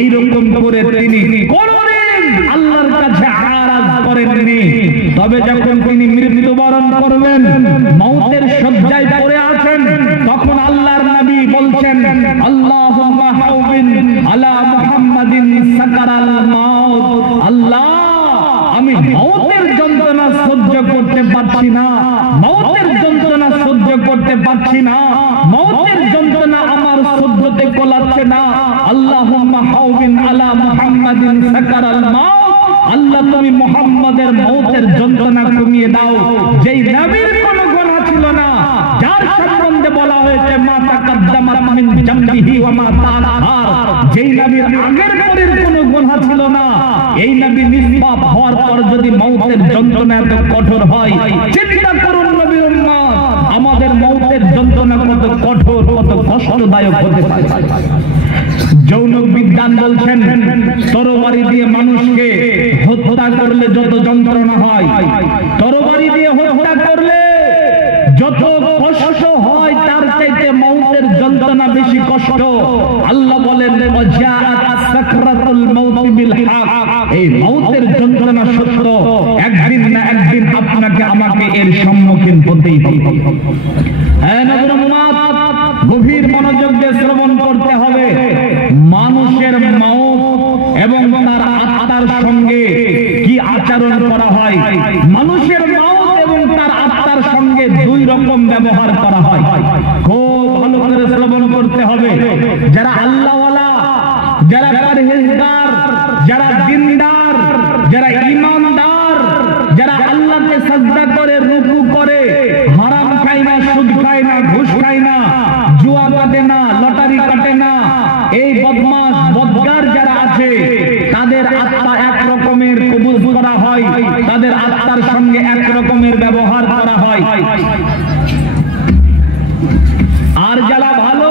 এইরকম করে তিনি কোনদিন আল্লাহর কাছে আরাজ করেননি। তবে যখন তিনি মৃত্যুবরণ করবেন, মউতের শয্যায় পড়ে আছেন, তখন আল্লাহর নবী বলছেন, আল্লাহুম্মা হাউবিন আলা মুহাম্মাদিন সাকারাল মাউত। আল্লাহ আমি মউতের যন্ত্রণা সহ্য করতে পারছি না, মউতের যন্ত্রণা সহ্য করতে পারছি না, মউতের যন্ত্রণা আমার সহ্যতে কোলাচ্ছে না। আল্লাহুম্মা হাউবিন আলা মুহাম্মাদিন সাকারাল মাউত। আল্লাহ তুমি মুহাম্মাদের মউতের যন্ত্রণা কমিয়ে দাও। যেই নবীর কোনো গুনাহ ছিল না, যার সম্বন্ধে বলা হয়েছে মা তাকাদ্দামাত মিন জামবিহি ওয়া মা তাআখার, যেই নবীর আগের পরের কোনো গুনাহ ছিল না, এই নবী নিষ্পাপ হওয়ার পর যদি মউতের যন্ত্রণা এত কঠোর হয়, চিন্তা করুন নবীর উম্মত, আমাদের মউতের যন্ত্রণা কত কঠোর, কত কষ্টদায়ক হতে পারে। যৌন বিজ্ঞান বলছেন, তরবারি দিয়ে মানুষকে হত্যা করলে যত যন্ত্রণা হয়, তরবারি দিয়ে হত্যা করলে যত কষ্ট হয়, তার চাইতে মউতের যন্ত্রণা বেশি কষ্ট। আল্লাহ বলেন, ওয়াজাআত সাকরাতুল মাউত বিল হক, এই মউতের যন্ত্রণা সত্য। একদিন না একদিন আপনাকে আমাকে এর সম্মুখীন হতেই হবে। হ্যাঁ নবীর উম্মত, গভীর মনোযোগ দিয়ে শ্রবণ করতে হবে। মানুষের মউত এবং তার আত্মার সঙ্গে কি আচরণ করা হয়। মানুষের মউত এবং তার আত্মার সঙ্গে দুই রকম ব্যবহার করা হয়। খুব ভালো করে শ্রবণ করতে হবে। যারা আল্লাহওয়ালা, যারা পরহেজগার, যারা দিনদার, যারা ঈমানদার, যারা আল্লাহকে সিজদা করে, রুকু করে, হারাম খায় না, সুদ খায় না, ঘুষ খায় না, জুয়া কাটে না, লটারি কাটে না, এই বদমাশ বদগার যারা আছে, তাদের আত্মা এক রকমের কবুল করা হয়, তাদের আত্মার সঙ্গে এক রকমের ব্যবহার করা হয়। আর যারা ভালো,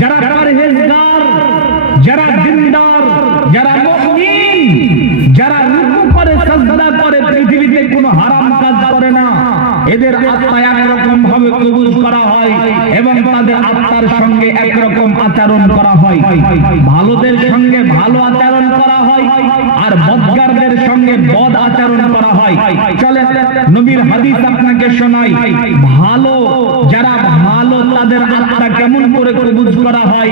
যারা পরহেজগার, যারা দিনদার, যারা মুমিন, যারা রুকু করে সাজদা করে, পৃথিবীতে কোনো হারাম কাজ করে না, এদের আত্মা একরকম ভাবে কবুল করা হয় এবং তাদের আত্মার সঙ্গে একরকম আচরণ করা হয়। ভালোদের সঙ্গে ভালো আচরণ করা হয় আর বদকারদের সঙ্গে বদ আচরণ করা হয়। চলে নবীর হাদিস আপনাকে শোনাই। ভালো যারা ভালো তাদের আত্মা কেমন করে কবুল করা হয়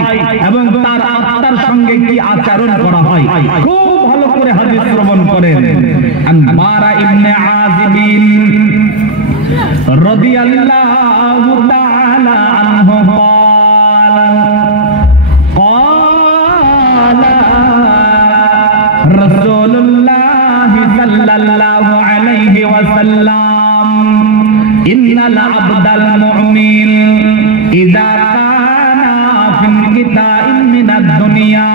এবং তার আত্মার সঙ্গে কি আচরণ করা হয়, খুব ভালো করে হাদিস শ্রবণ করেন। আনবারা ইবনে আযিবিন রাদিয়াল্লাহু তাআলা আনহু ক্বালা রাসূলুল্লাহ সাল্লাল্লাহু আলাইহি ওয়াসাল্লাম ইন্নাল আবদাল মুমিন ইযা কানা ফি কিতাইন মিনাদ দুনিয়া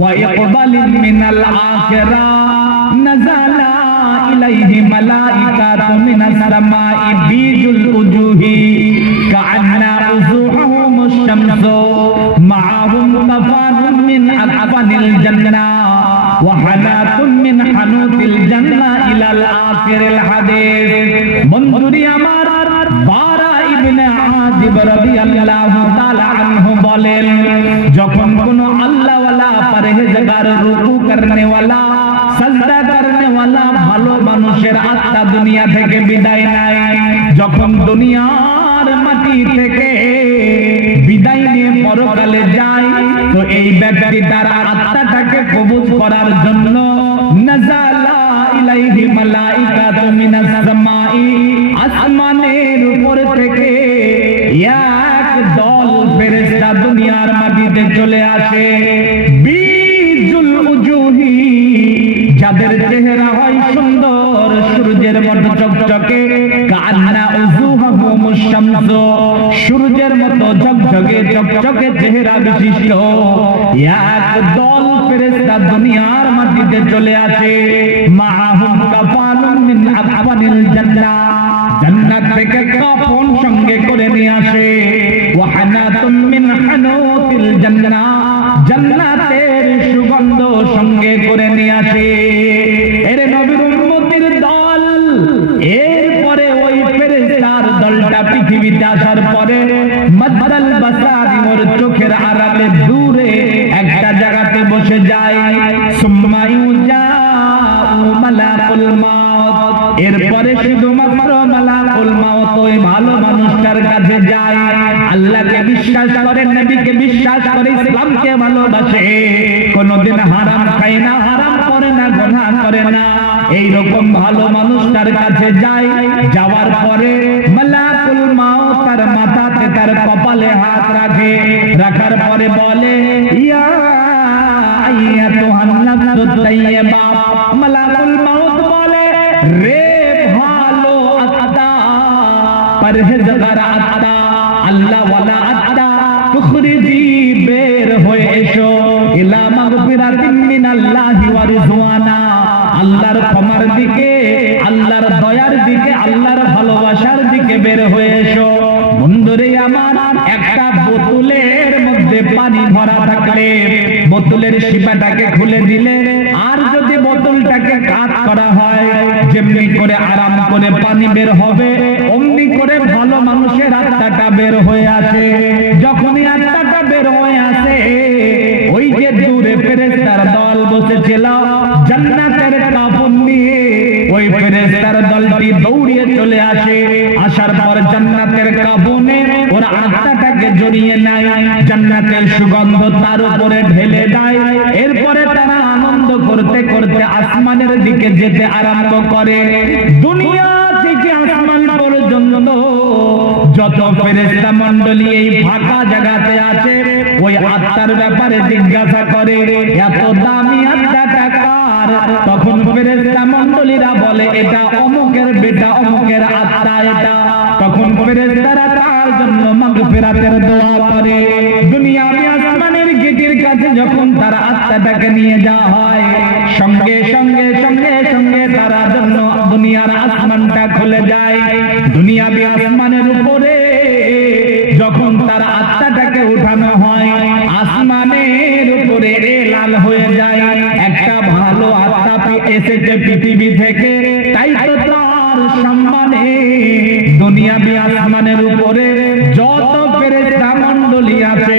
ওয়া ইকবালিন মিনাল আখিরা নাযালা ইলাইহি মালাইকাতু মিনাস সামাই বিজুল উজুহি কাআন্না উজুহুমুশ শামসু মাআহুম কাফানুম মিন আকফানিল জান্নাহ ওয়া হানাতুম মিন হানুতিল জান্নাহ ইলাল আখিরিল হাদিস। বন্ধুরি আমার, বারা ইবনে আযিব রাদিয়াল্লাহু তাআলা আনহু বলেন, যখন কোন আল্লাহওয়ালা পরহেজগার, রুকু করনে ওয়ালা, সাজদা করনে ওয়ালা ভালো মানুষের আত্মা দুনিয়া থেকে বিদায় নেয়, যখন দুনিয়ার মাটি থেকে বিদায় নিয়ে পরকালে যায়, তো এই ব্যক্তি তার আত্মাটাকে কবুল করার জন্য নাযালা ইলাইহি মালাইকাতু মিনাস সামাই, আসমানের উপর থেকে এক দল ফেরেশতা দুনিয়ার মাটিতে চলে আসে। বিজুল উজুহি, যাদের চেহারা হয় সুন্দর, সূর্যের মতো চকচকে, কান্না উজুহুমুশ শামসু, সূর্যের মতো ঝকঝকে চকচকে চেহারা বিশিষ্ট এক দল ফেরেশতা দুনিয়ার মাটিতে চলে আসে। মাআহুম কাফানুম মিন আকফানিল জান্নাহ, জান্নাত থেকে কাফন সঙ্গে করে নিয়ে আসে। ওয়া হানাতুম মিন হানুতিল জান্নাহ, জান্নাতের সুগন্ধ সঙ্গে করে নিয়ে আসে। এর নবীর উম্মতের দল, এরপরে ওই ফেরেশতার দলটা পৃথিবীতে আসার পরে মাদাল বাসারি, ওর চোখের আড়ালে দূরে একটা জায়গাতে বসে যায়। সুম্মা ইউজাউ মালাকুল মাউত, এরপরে শুধুমাত্র মালাকুল মাউত ওই ভালো মানুষটার কাছে যায়। আল্লাহকে বিশ্বাস করে, নবীকে বিশ্বাস করে, ইসলামকে ভালোবাসে, কোনদিন হারাম খায় না, হারাম করে না, গুনাহ করে না, এইরকম ভালো মানুষটার কাছে যায়। যাওয়ার পরে মালাকুল মাউত তার মাথাতে, তার কপালে হাত রাখে, রাখার পরে বলে, ইয়া আইয়াতুহান নাফসুত তাইয়্যিবা। মালাকুল মাউত বলে, রে ভালো আত্মা, পরহেজগার আত্মা, আল্লাহ ওয়ালা আত্মা, তুখরিজি, বের হয়ে এসো, ইলা মাগফিরাতিন মিনাল্লাহি ওয়া রিজওয়ানা, আল্লাহর ক্ষমার দিকে, আল্লাহর দয়ার দিকে, আল্লাহর ভালোবাসার দিকে বের হয়ে এসো। বন্ধুরে আমার, একটা বোতলের মধ্যে পানি ভরা থাকলে বোতলের শিপাটাকে খুলে দিলে, আর যদি বোতলটাকে কাট করা হয়, যেমনি করে আরাম করে পানি বের হবে, অমনি করে ভালো মানুষের আত্মাটা বের হয়ে আসে। যখনই আত্মাটা বের হয়ে আসে, ওই যে দূরে ফেরেশতার দল বসেছিল জান্নাতের কাফন নিয়ে, ওই ফেরেশতার দলটি দৌড়িয়ে চলে আসে। আসার পর জান্নাতের কাফনে ওরা আত্মাটাকে জড়িয়ে নেয়, জান্নাতের সুগন্ধ তার উপরে ঢেলে দেয়। এরপরে তারা আনন্দ করতে করতে আসমানের দিকে যেতে আরম্ভ করে। দুনিয়া থেকে আসমান পর্যন্ত যত ফেরেশতা মণ্ডলী এই ফাঁকা জায়গাতে আছে, ওই আত্মার ব্যাপারে জিজ্ঞাসা করে, এত দামি আত্মাটা কার? তখন ফেরেশতা মণ্ডলীরা বলে, এটা অমুকের বেটা, অমুকের আত্মা এটা। তখন ফেরেশতারা তার জন্য মাগফিরাতের দোয়া করে। দুনিয়াতে আসমানের গেটের কাছে যখন তার আত্মাটাকে নিয়ে যাওয়া হয়, সঙ্গে সঙ্গে সঙ্গে সঙ্গে তারা ফেরেশতারা জন্য দুনিয়ার আসমানটা খুলে যায়। দুনিয়াবি আসমানের উপরে যখন তার আত্মাটাকে উঠানো হয়, আসমানের উপরে লাল হয়ে যায়, একটা ভালো আত্মা এসেছে পৃথিবী থেকে, তাই তো তার সম্মানে দুনিয়াবি আসমানের উপরে যত ফেরেশতা মণ্ডলী আছে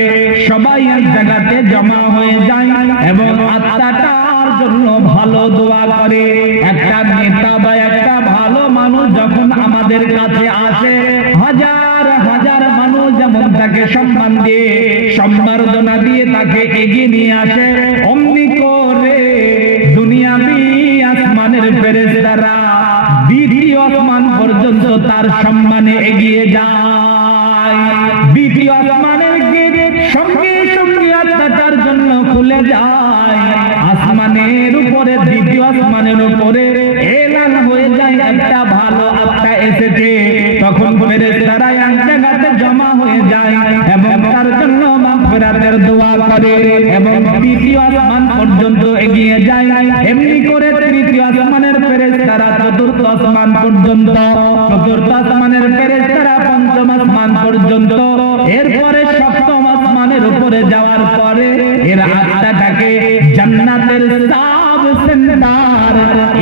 সবাই এক জায়গাতে জমা হয়ে যায় এবং আত্মাটার জন্য ভালো দোয়া করে। একটা নেতা বা একটা ভালো মানুষ যখন আমাদের কাছে আসে, হাজার হাজার মানুষ যেমন তাকে সম্মান দিয়ে সম্বর্ধনা দিয়ে তাকে এগিয়ে নিয়ে আসে, অমনি করে দুনিয়াবি আসমানের ফেরেশতারা দ্বিতীয় আসমান পর্যন্ত তার সম্মানে এগিয়ে যায়। দ্বিতীয় আসমানের গেট সঙ্গে সঙ্গে আত্মাটার জন্য খুলে যায়। আসমানের উপরে দ্বিতীয় আসমানের উপরে এলান হয়ে যায় একটা ভালো আত্মা এসেছে। তখন ফেরেশতারা এক জায়গাতে জমা হয়ে যায় এবং তার জন্য মাগফিরাতের দোয়া করে এবং তৃতীয় আসমান পর্যন্ত এগিয়ে যায়। এমনি করে তৃতীয় আসমানের ফেরেশতারা চতুর্থ আসমান পর্যন্ত, চতুর্থ আসমানের ফেরেশতারা পঞ্চম আসমান পর্যন্ত, এরপরে সপ্তম আসমানের উপরে যাওয়ার পরে এরা আত্মাটাকে জান্নাতের সাব সেন্টার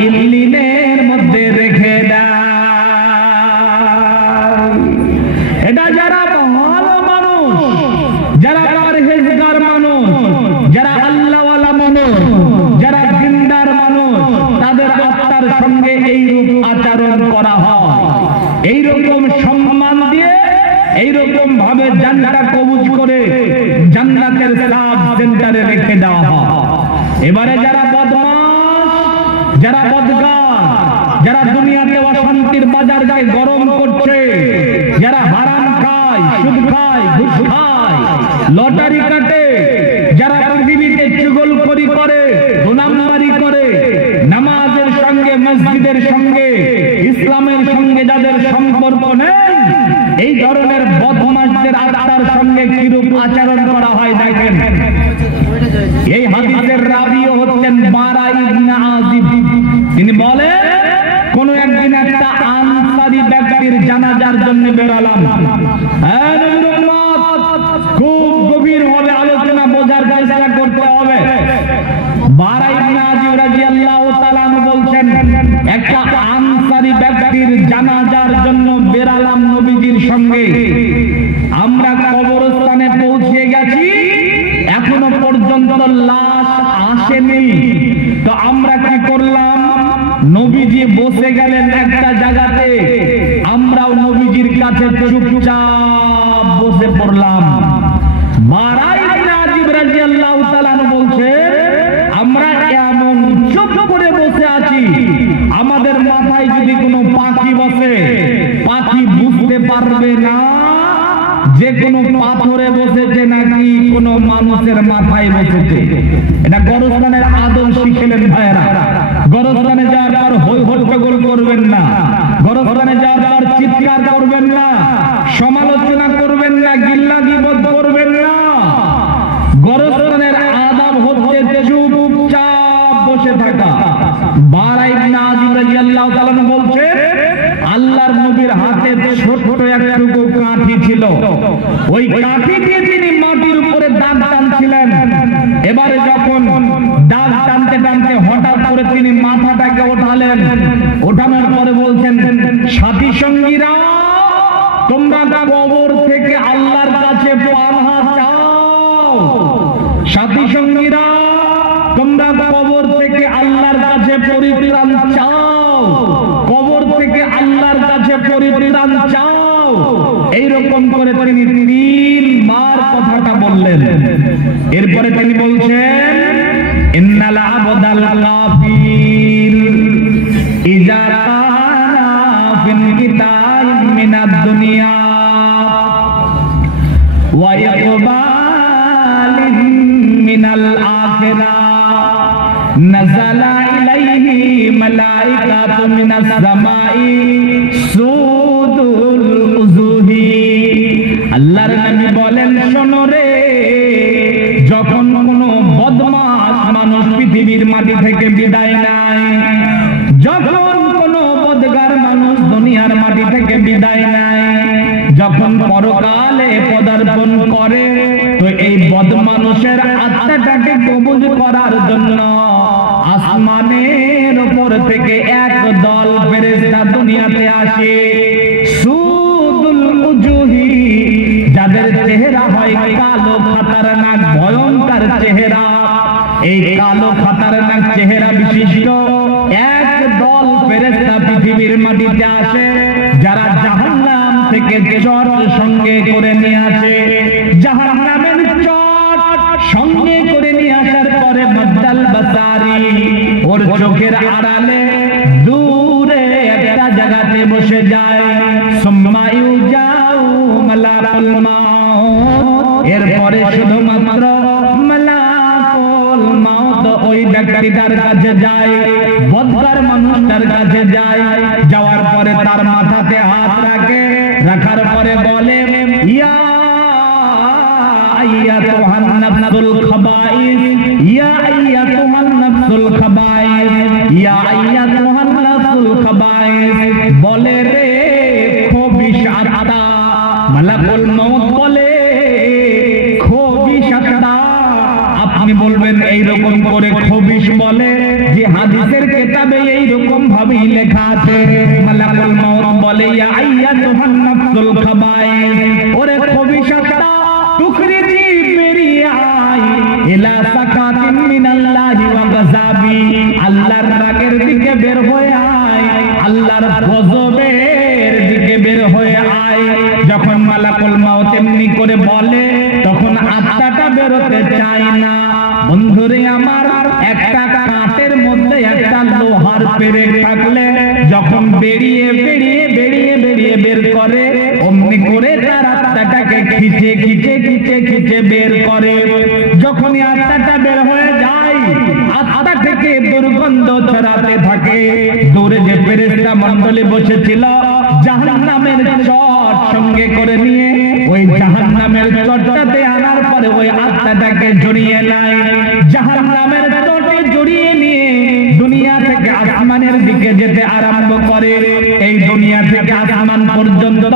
ইল্লিনের মধ্যে রেখে দেয়। এটা যারা ভালো মানুষ, যারা পরহেজগার মানুষ, যারা আল্লাহওয়ালা মানুষ, যারা দিনদার মানুষ, তাদের আত্মার সঙ্গে এইরূপ আচরণ করা হয়, এইরকম সম্মান দিয়ে এইরকম ভাবে জান্নাত কবুল করে জান্নাতের সাব সেন্টারে রেখে দেওয়া হয়। এবারে যারা বদমাশ, যারা বদগার, যারা দুনিয়াতে অশান্তির বাজারকে গরম করছে, যারা হারাম খায়, সুদ খায়, ঘুষ খায়, লটারি কাটে, যারা পৃথিবীতে চুগলখড়ি করে, দুনামবারি করে, নামাজের সঙ্গে মসজিদের সঙ্গে ইসলামের সঙ্গে যাদের সম্পর্ক নেই, এই ধরনের বদমাশদের আত্মার সঙ্গে কিরূপ আচরণ করা হয় দেখেন। এই হাদিসের রাবিও হচ্ছেন বারা ইবনে আজিব। তিনি বলেন, কোন একদিন একটা আনসারী ব্যক্তির জানাজার জন্য বেরালাম। খুব গভীর ভাবে আলোচনা বোঝার চেষ্টা করতে হবে। বারা ইবনে আজিব রাদিয়াল্লাহু তাআলা বলছেন, একটা আনসারী ব্যক্তির জানাজার জন্য বেরালাম নবীজির সঙ্গে। আমরা কবরস্থানে পৌঁছে গেছি, এখনো পর্যন্ত লাশ আসেনি। তো আমরা কি করলাম, নবীজি বসে গেলেন একটা জায়গাতে, আমরাও নবীজির কাছে চুপচাপ বসে পড়লাম। বারা ইবনে আজিব রাদিয়াল্লাহু তাআলা বলছে, আমরা এমন চুপ করে বসে আছি, আমাদের মাথায় যদি কোনো পাখি বসে, পাখি বুঝতে পারবে না যে কোনো পাথরে বসেছে নাকি কোনো মানুষের মাথায় বসেছে। এটা গরস্থানের আদব শিখলেন ভাইয়েরা। গরস্থানে যাওয়ার পর হই হট্টগোল করবেন না, গরস্থানে যাওয়ার পর চিৎকার করবেন না, সমালোচনা করবেন না, গিল্লাগিবত করবেন না। গরস্থানের আদব হচ্ছে চুপচাপ বসে থাকা। বারা ইবনে আজিব রাদিয়াল্লাহু তাআলা বলছে, আল্লাহর নবীর হাতে ছোট একটুকু কাঠি ছিল, ওই কাঠি দিয়ে তিনি মাটির উপরে দাগ টানছিলেন। এবারে যখন দাগ টানতে টানতে হঠাৎ করে তিনি মাথাটাকে ওঠালেন, ওঠানোর পরে বলছেন, সাথী সঙ্গীরা, তোমরা কবর থেকে আল্লাহর কাছে পানাহ চাও। সাথী সঙ্গীরা, তোমরা কবর থেকে আল্লাহর কাছে পরিত্রাণ চাও, কবর থেকে আল্লাহর কাছে পরিত্রাণ চাও। এইরকম করে তিনি 3 বার কথাটা বললেন। এরপরে তিনি বলছেন, ইন্নাল আবদাল কাফির ইজা কানা ফিল কিতাব মিনাদ দুনিয়া ওয়া ইকবালিন মিনাল আখিরা নাযালা ইলাইহি মালাইকাতু মিনাস সামাই সুদুল উযুহি। আল্লাহর নবী বলেন, শোনো রে, যখন কোনো বদমাশ মানুষ পৃথিবীর মাটি থেকে বিদায় নেয়, যখন দুনিয়ার মাটি থেকে বিদায় নেয়, যখন পরকালে পদার্পণ করে, তো এই বদমানুষের আত্মাটাকে কবুল করার জন্য আসমানের উপর থেকে এক দল ফেরেশতা দুনিয়াতে আসে। সুদুল উজুহি, যাদের চেহারা হয় কালো খতরনাক ভয়ঙ্কর চেহারা, এই কালো খতরনাক চেহারা বিশিষ্ট এক দল ফেরেশতা পৃথিবীর মাটিতে আসে, যারা জাহান্নাম থেকে চট সঙ্গে করে নিয়ে আসে। জাহান্নামের চট সঙ্গে করে নিয়ে আসার পরে মদ্দাল বাসারি, ওর চোখের আড়ালে দূরে একটা জায়গাতে বসে যায়। সুম্মা ইউজাউ মালাকুল মাউত, এরপরে শুধুমাত্র মালাকুল মাউত ওই ব্যক্তিটার কাছে যায়, বদকার মানুষটার কাছে যায়। যাওয়ার পরে তার মাথাতে হাত রাখে, রাখার পরে বলে ইয়া আইয়াতুহান নাফসুল খাবাইস, ইয়া আইয়াতুহান নাফসুল খাবাইস, ইয়া আইয়াতুহান নাফসুল খাবাইস, বলে রে খবিশ আত্মা। মালাকুল মউত বলে খবিশ আত্মা। আপনি বলবেন এইরকম করে খবিশ বলে যে হাদিসের কিতাবে এইরকম ভাবেই লেখা আছে। মালাকুল মউত বলে ইয়া আইয়াতুহান নাফসুল খাবাইস, ওরে খবিশ আত্মা, তুখরিজি বেরিয়ে আয় ইলা সাকাতিন মিনাল্লাহি ওয়া গাযাবি, আল্লাহর রাগের দিকে বের হয়ে আয়, আল্লাহর গজবের দিকে বের হয়ে আয়। যখন মালাকুল মউত এমনি করে বলে, তখন আত্মাটা বেরোতে চায় না। বন্ধুরে আমার, একটা কাঠের মধ্যে একটা লোহার পেরেক থাকলে যখন বেরিয়ে বেরিয়ে বেরিয়ে বেরিয়ে বের করে, অমনি করে তার আত্মাটাকে খিচে খিচে খিচে খিচে বের করে। যখনই আত্মাটা বের হয়ে যায়, আত্মা থেকে দুর্গন্ধ ছড়াতে থাকে। দূরে যে ফেরেশতা মণ্ডলী বসেছিল, জাহান্নামের চট সঙ্গে করে নিয়ে ওই জাহান্নামের চটটাতে আনার পরে ওই আত্মাটাকে জড়িয়ে নেয়। জাহান্নামের চটে জড়িয়ে নিয়ে দুনিয়া থেকে আসমানের দিকে যেতে আরম্ভ করে। এই দুনিয়া থেকে আসমান পর্যন্ত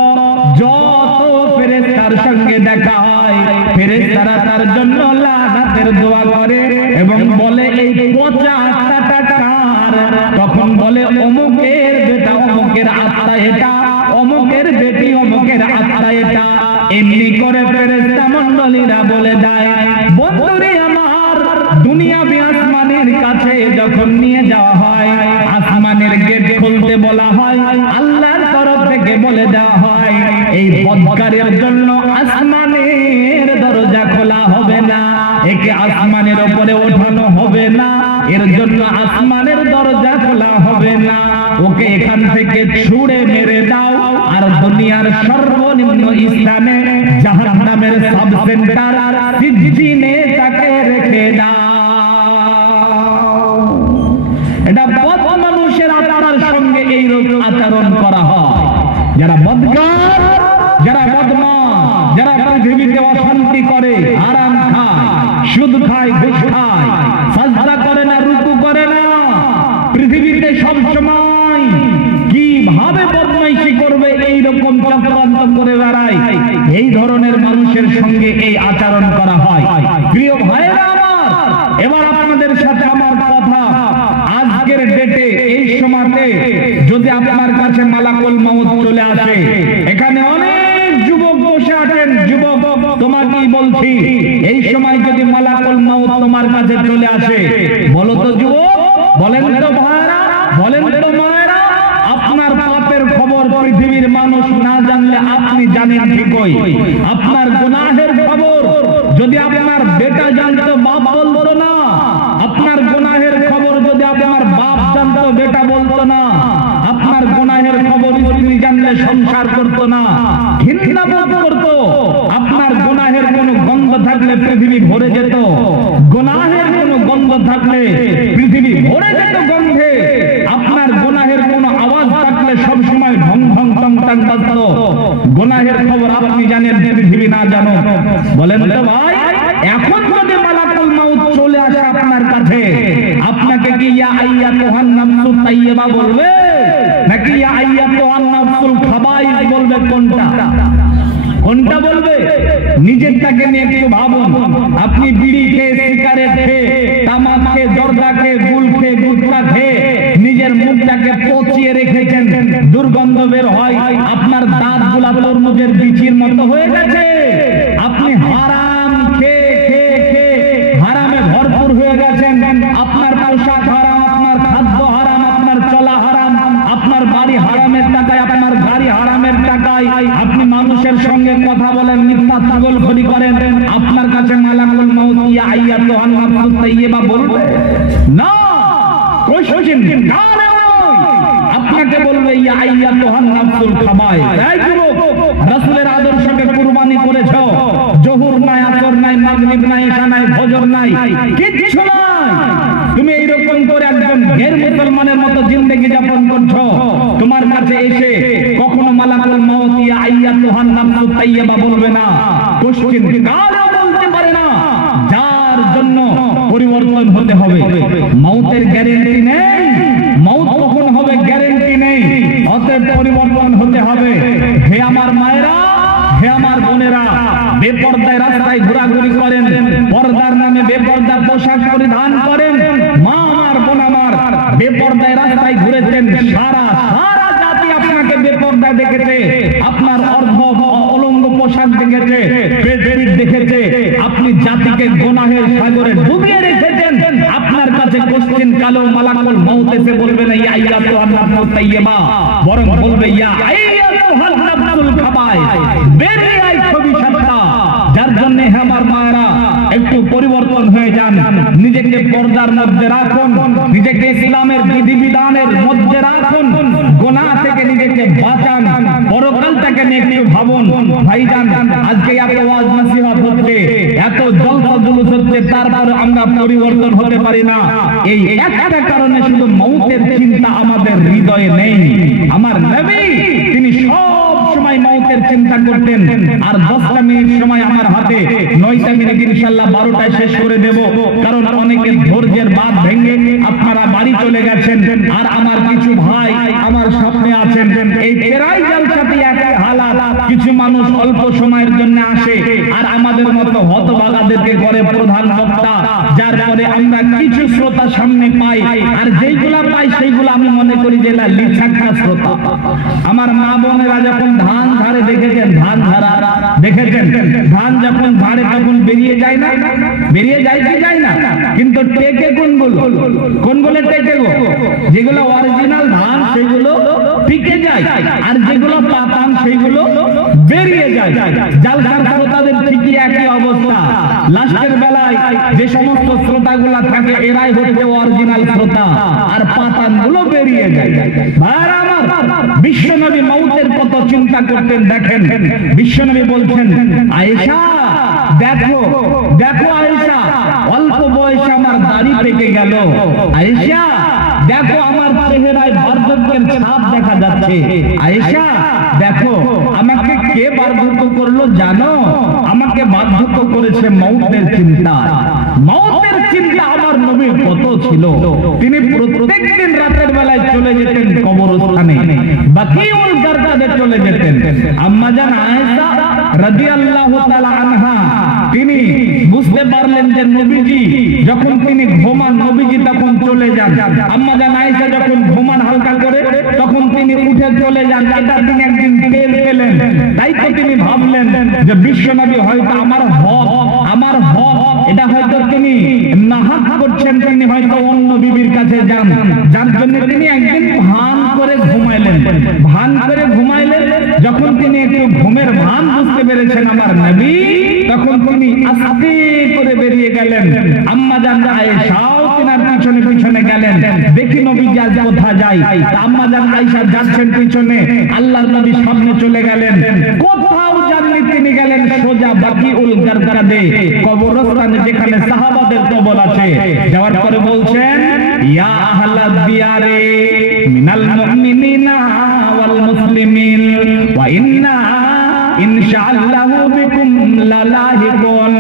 যত ফেরেশতার সঙ্গে দেখা হয়, ফেরেশতারা তার জন্য লানাতের দোয়া করে এবং বলে এই পচা আত্মাটা কার? তখন বলে অমুকের বেটা অমুকের আত্মা এটা, অমুকের বেটি অমুকের আত্মা এটা। এমনি করে ফেরেশতা মণ্ডলীরা বলে দেয়। বন্ধুরে আমার, দুনিয়াবি আসমানের কাছে যখন নিয়ে যাওয়া হয়, আসমানের গেট খুলতে বলা হয়, আল্লাহর তরফ থেকে বলে দেওয়া হয় এই বদকারের জন্য আসমানের দরজা খোলা হবে না, একে আসমানের উপরে ওঠানো হবে না, এর জন্য আসমানের দরজা খোলা হবে না, ওকে এখান থেকে ছুঁড়ে মেরে দাও আর দুনিয়ার সর্বনিম্ন স্থানে জাহান্নামের সাব সেন্টার সিজিনে তাকে রেখে দাও। এটা বদ মানুষের আচরণের সঙ্গে এই রূপ আচরণ করা হয়। যারা বদকার, যারা বদমাশ, যারা পৃথিবীতে অশান্তি করে, হারাম খায়, সুদ খায়, ঘুষ খায়, সাজদা করে না, রুকু করে না, পৃথিবীতে সব সময় কিভাবে বদমাইশি করবে এই রকম চক্রান্ত করে বেড়ায়, এই ধরনের মানুষের সঙ্গে এই আচরণ করা হয়। প্রিয় ভাইরা আমার, এবার আপনাদের সাথে আমার কথা, আজকের ডেটে এই সময়তে যদি আপনার কাছে মালাকুল মউত চলে আসে, এখানে অনেক যুবক বসে আছেন, যুবক তোমাকেই বলছি, এই সময় যদি মালাকুল মউত তোমার কাছে চলে আসে, বলো তো যুবক, বলেন তো ভাইরা, বলেন তো মায়েরা, আপনার পাপের খবর পৃথিবীর মানুষ না জানলে আপনি জানেন ঠিকই। আপনার গুনাহের খবর যদি আপনার বেটা জানতো, বাপ বলতো না। আপনার গুনাহের খবর যদি আপনার বাপ জানতো, বেটা বলতো না। আপনার গুনাহের খবর স্ত্রী জানলে সংসার করতো না, ঘৃণা বোধ করতো। আপনার গুনাহের কোনো গন্ধ থাকলে পৃথিবী ভরে যেত, গুনাহের কোনো গন্ধ থাকলে পৃথিবী ভরে যেত গন্ধে। আপনার গুনাহের কোনো আওয়াজ থাকলে সব সময় ঢং ঢং টং টং বাজতো। গুনাহের খবর আপনি জানেন, পৃথিবী না জানো। বলেন তো ভাই, এখন যদি মালাকুল মউত চলে আসে আপনার কাছে, আপনাকে কি ইয়া আইয়াতুহান নাফসুত তাইয়্যিবা বলবে নাকি ইয়া আইয়াতুহান নাফসুল নাফসুল খাবাইস বলবে কোনটা? কোনটা বলবে? নিজেরটাকে নিয়ে একটু ভাবুন। আপনি বিড়ি খেয়ে, সিগারেট খেয়ে, তামাক খেয়ে, জর্দা খেয়ে, গুল খেয়ে, গুটখা খেয়ে নিজের মুখটাকে পচিয়ে রেখেছেন, দুর্গন্ধ বের হয়, আপনার দাঁতগুলা তরমুজের বিচির মতো হয়ে গেছে। আপনি হারাম খেয়ে খেয়ে খেয়ে হারামে ভরপুর হয়ে গেছেন। আপনার পোশাক হারাম, আপনার খাদ্য হারাম, আপনার চলা হারাম, আপনার বাড়ি হারামের টাকায়, আপনার গাড়ি হারামের টাকায়, আপনি মানুষের সঙ্গে কথা বলেন, মিথ্যা ছাগলখড়ি করেন। আপনার কাছে মালাকুল মাউত ইয়া আইয়াতুহান নাফসুত তাইয়্যিবা বলবে না, কোশ্চেন কারে নয়, আপনাকে বলবে ইয়া আইয়াতুহান নাফসুল খাবাইস। এই যুবক, রাসূলের আদর্শকে কুরবানি করেছো, জোহর নাই, আসর নাই, মাগরিব নাই, ইশা নাই, ফজর নাই, কিচ্ছু নাই। তুমি এইরকম করে একজন গের মুসলমানের মতো জিন্দেগি যাপন করছো। তোমার কাছে এসে কখনো মালাকুল মাউত ইয়া আইয়াতুহান নাফসুত তাইয়্যিবা বলবে না, কোশ্চেন কারও বলতে পারে না। যার জন্য পরিবর্তন হতে হবে, মৌতের গ্যারান্টি নেই, মৌত কখন হবে গ্যারান্টি নেই, অতএব পরিবর্তন হতে হবে। হে আমার মায়েরা, হে আমার বোনেরা, বেপরদায় রাস্তায় ঘোরাঘুরি করেন, পর্দার নামে বেপরদা পোশাক পরিধান করেন। মা আমার, বোন আমার, বেপরদায় রাস্তায় ঘুরেছেন, সারা সারা জাতি আপনাকে বেপরদায় দেখেছে, আপনার অর্ধ অলঙ্গ পোশাক দেখেছে, পেট দেখেছে, আপনি জাতিকে গুনাহের সাগরে ডুবিয়ে রেখেছেন। আপনার কাছে কোশ্চেন কালো মালাকুল মাউত এসে বলবে না ইয়া আইয়াতুহান নাফসুত তাইয়্যিবা, বরং বলবে ইয়া আইয়াতুহান নাফসুল খাবাইস, বেরিয়ে আই খবিসাতটা। যার জন্য হে আমার মায়েরা, একটু পরিবর্তন হয়ে যান, নিজেকে পর্দার মধ্যে রাখুন, নিজেকে ইসলামের বিধিবিধানের মধ্যে রাখুন, গুনাহ থেকে নিজেকে বাঁচান, পরকালটাকে নিয়ে একটু ভাবুন। ভাইজান, আজকে এত ওয়াজ নসিহত হচ্ছে, এত জলসা জুলুস হচ্ছে, তারপরে আমরা পরিবর্তন হতে পারি না। এই একটা কারণে, শুধু মৌতের চিন্তা আমাদের হৃদয়ে নেই। আমার নবী, তিনি সব সময় মৌতের চিন্তা করতেন। আর 10টা মিনিট সময় আমার হাতে, 9টা মিনিট ইনশাআল্লাহ 12টায় শেষ করে দেব, কারণ অনেকের ধৈর্যের বাঁধ ভেঙে আপনারা বাড়ি চলে গেছেন। আর আমার কিছু ভাই আমার সামনে আছেন, এই প্রায় জালসাতে একই হালাত। কিছু মানুষ অল্প সময়ের জন্য আসে, আর আমাদের মতো হতভাগাদেরকে করে প্রধান বক্তা, যার পরে আমরা কিছু শ্রোতা সামনে পাই, আর যেইগুলা পাই সেইগুলো আমি মনে করি যে লিছাক্কা শ্রোতা। আমার মা বোনেরা যখন ধান ঝাড়ে, দেখেছেন ধান ঝাড়া, দেখেছেন ধান যখন ঝাড়ে তখন বেরিয়ে যায় না, বেরিয়ে যায় কি যায় না? কিন্তু টেকে কোনগুলো? কোনগুলো টেকে গো? যেগুলো অরিজিনাল ধান সেগুলো টিকে যায়, আর যেগুলো পাতান সেগুলো বেরিয়ে যায়। জালসার শ্রোতাদের ঠিকই একই অবস্থা। লাস্টের বেলায় যে সমস্ত শ্রোতাগুলা থাকে, এরাই হচ্ছে অরিজিনাল শ্রোতা, আর পাতানগুলো বেরিয়ে যায়। ভাইরা আমার, বিশ্বনবী মৌতের কত চিন্তা করতেন দেখেন। বিশ্বনবী বলছেন, আয়েশা দেখো, দেখো আয়েশা, অল্প বয়সে আমার দাড়ি পেকে গেল। আয়েশা দেখো, আমার চেহারায় বার্ধক্যের ছাপ দেখা যাচ্ছে। আয়েশা দেখো, আমাকে কে বার্ধক্য করলো জানো? আমাকে বার্ধক্য করেছে মৌতের চিন্তা। মৌতের চিন্তা আমার নবীর কত ছিল। তিনি প্রত্যেকদিন রাতের বেলায় চলে যেতেন কবরস্থানে, বাকিউল গারকাদে চলে যেতেন। আম্মা জান আয়েশা রাদিয়াল্লাহু তাআলা আনহা, তিনি বুঝতে পারলেন যে নবীজি যখন তিনি ঘুমান, নবীজি তখন চলে যান। আম্মা জান আয়েশা যখন ঘুমান হালকা করে, তখন তিনি উঠে চলে যান। এটা তিনি একদিন টের পেলেন। তাই তো তিনি ভাবলেন যে বিশ্বনবী হয়তো আমার হক এটা হয়তো তিনি নাহাক করছেন, তিনি হয়তো অন্য বিবির কাছে যান। যার জন্য তিনি একদিন ভান করে ঘুমাইলেন। ভান করে ঘুমাইলেন, যখন তিনি একটু ঘুমের ভান বুঝতে পেরেছেন আমার নবী, তখন তিনি আস্তে করে বেরিয়ে গেলেন। আম্মা জান আয়েশাও তিনার পিছনে পিছনে গেলেন, দেখি নবী আজ কোথায় যায়। আম্মা জান আয়েশা যাচ্ছেন পিছনে, আল্লাহর নবী সামনে চলে গেলেন। কোথাও যাননি, তিনি গেলেন সোজা বাকিউল গারকাদে, কবরস্থানে যেখানে সাহাবাদের কবর আছে। যাওয়ার পরে বলছেন, ইয়া আহলাদ দিয়ারে মিনাল মুমিনিনা ওয়াল মুসলিমিন ওয়া ইন্না ইনশাআল্লাহু বিকুম লালাহিকুন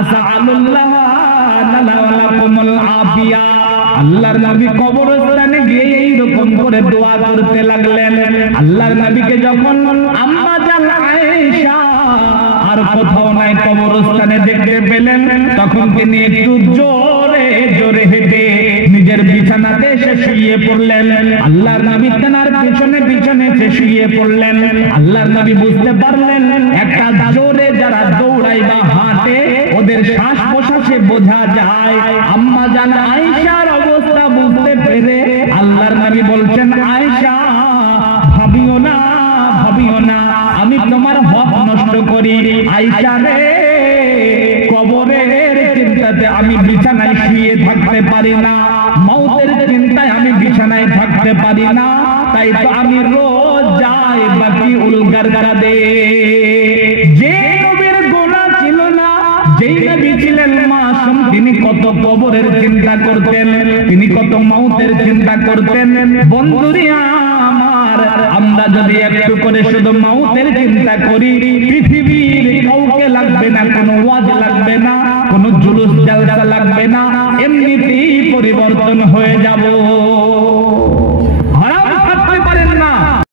আসআলুল্লাহ লানা ওয়া লাকুমুল আফিয়া। আল্লাহর নবী কবরস্থানে গিয়ে এইরকম করে করে দোয়া করতে লাগলেন। আল্লাহর নবীকে যখন আম্মা জান আয়েশা আর কোথাও নাই কবরস্থানে দেখতে পেলেন, তখন তিনি একটু জোরে জোরে হেঁটে নিজের বিছানাতে এসে শুয়ে পড়লেন। আল্লাহর নবী তেনার পিছনে পিছনে এসে শুয়ে পড়লেন। আল্লাহর নবী বুঝতে পারলেন একটা জোরে যারা দৌড়ায় বা হাঁটে ওদের শ্বাস প্রশ্বাসে বোঝা যায়। আম্মা জান আয়েশার অবস্থা বুঝতে পেরে আল্লাহর নবী বলছেন, আয়েশা ভাবিও না, ভাবিও না, আমি তোমার হক নষ্ট করি। আয়েশা রে, কবরের চিন্তাতে আমি বিছানায় শুয়ে থাকতে পারি না, মওতের চিন্তায় আমি বিছানায় থাকতে পারি না, তাই তো আমি রোজ যাই বাকি উলগার কাদে। যে নবীর গোনা ছিল না, যেই নবী ছিলেন মাসুম, তিনি কত কবরের চিন্তা করতেন, তিনি কত মওতের চিন্তা করতেন। বন্ধুরা আমার, আমরা যদি একটু করে শুধু মওতের চিন্তা করি,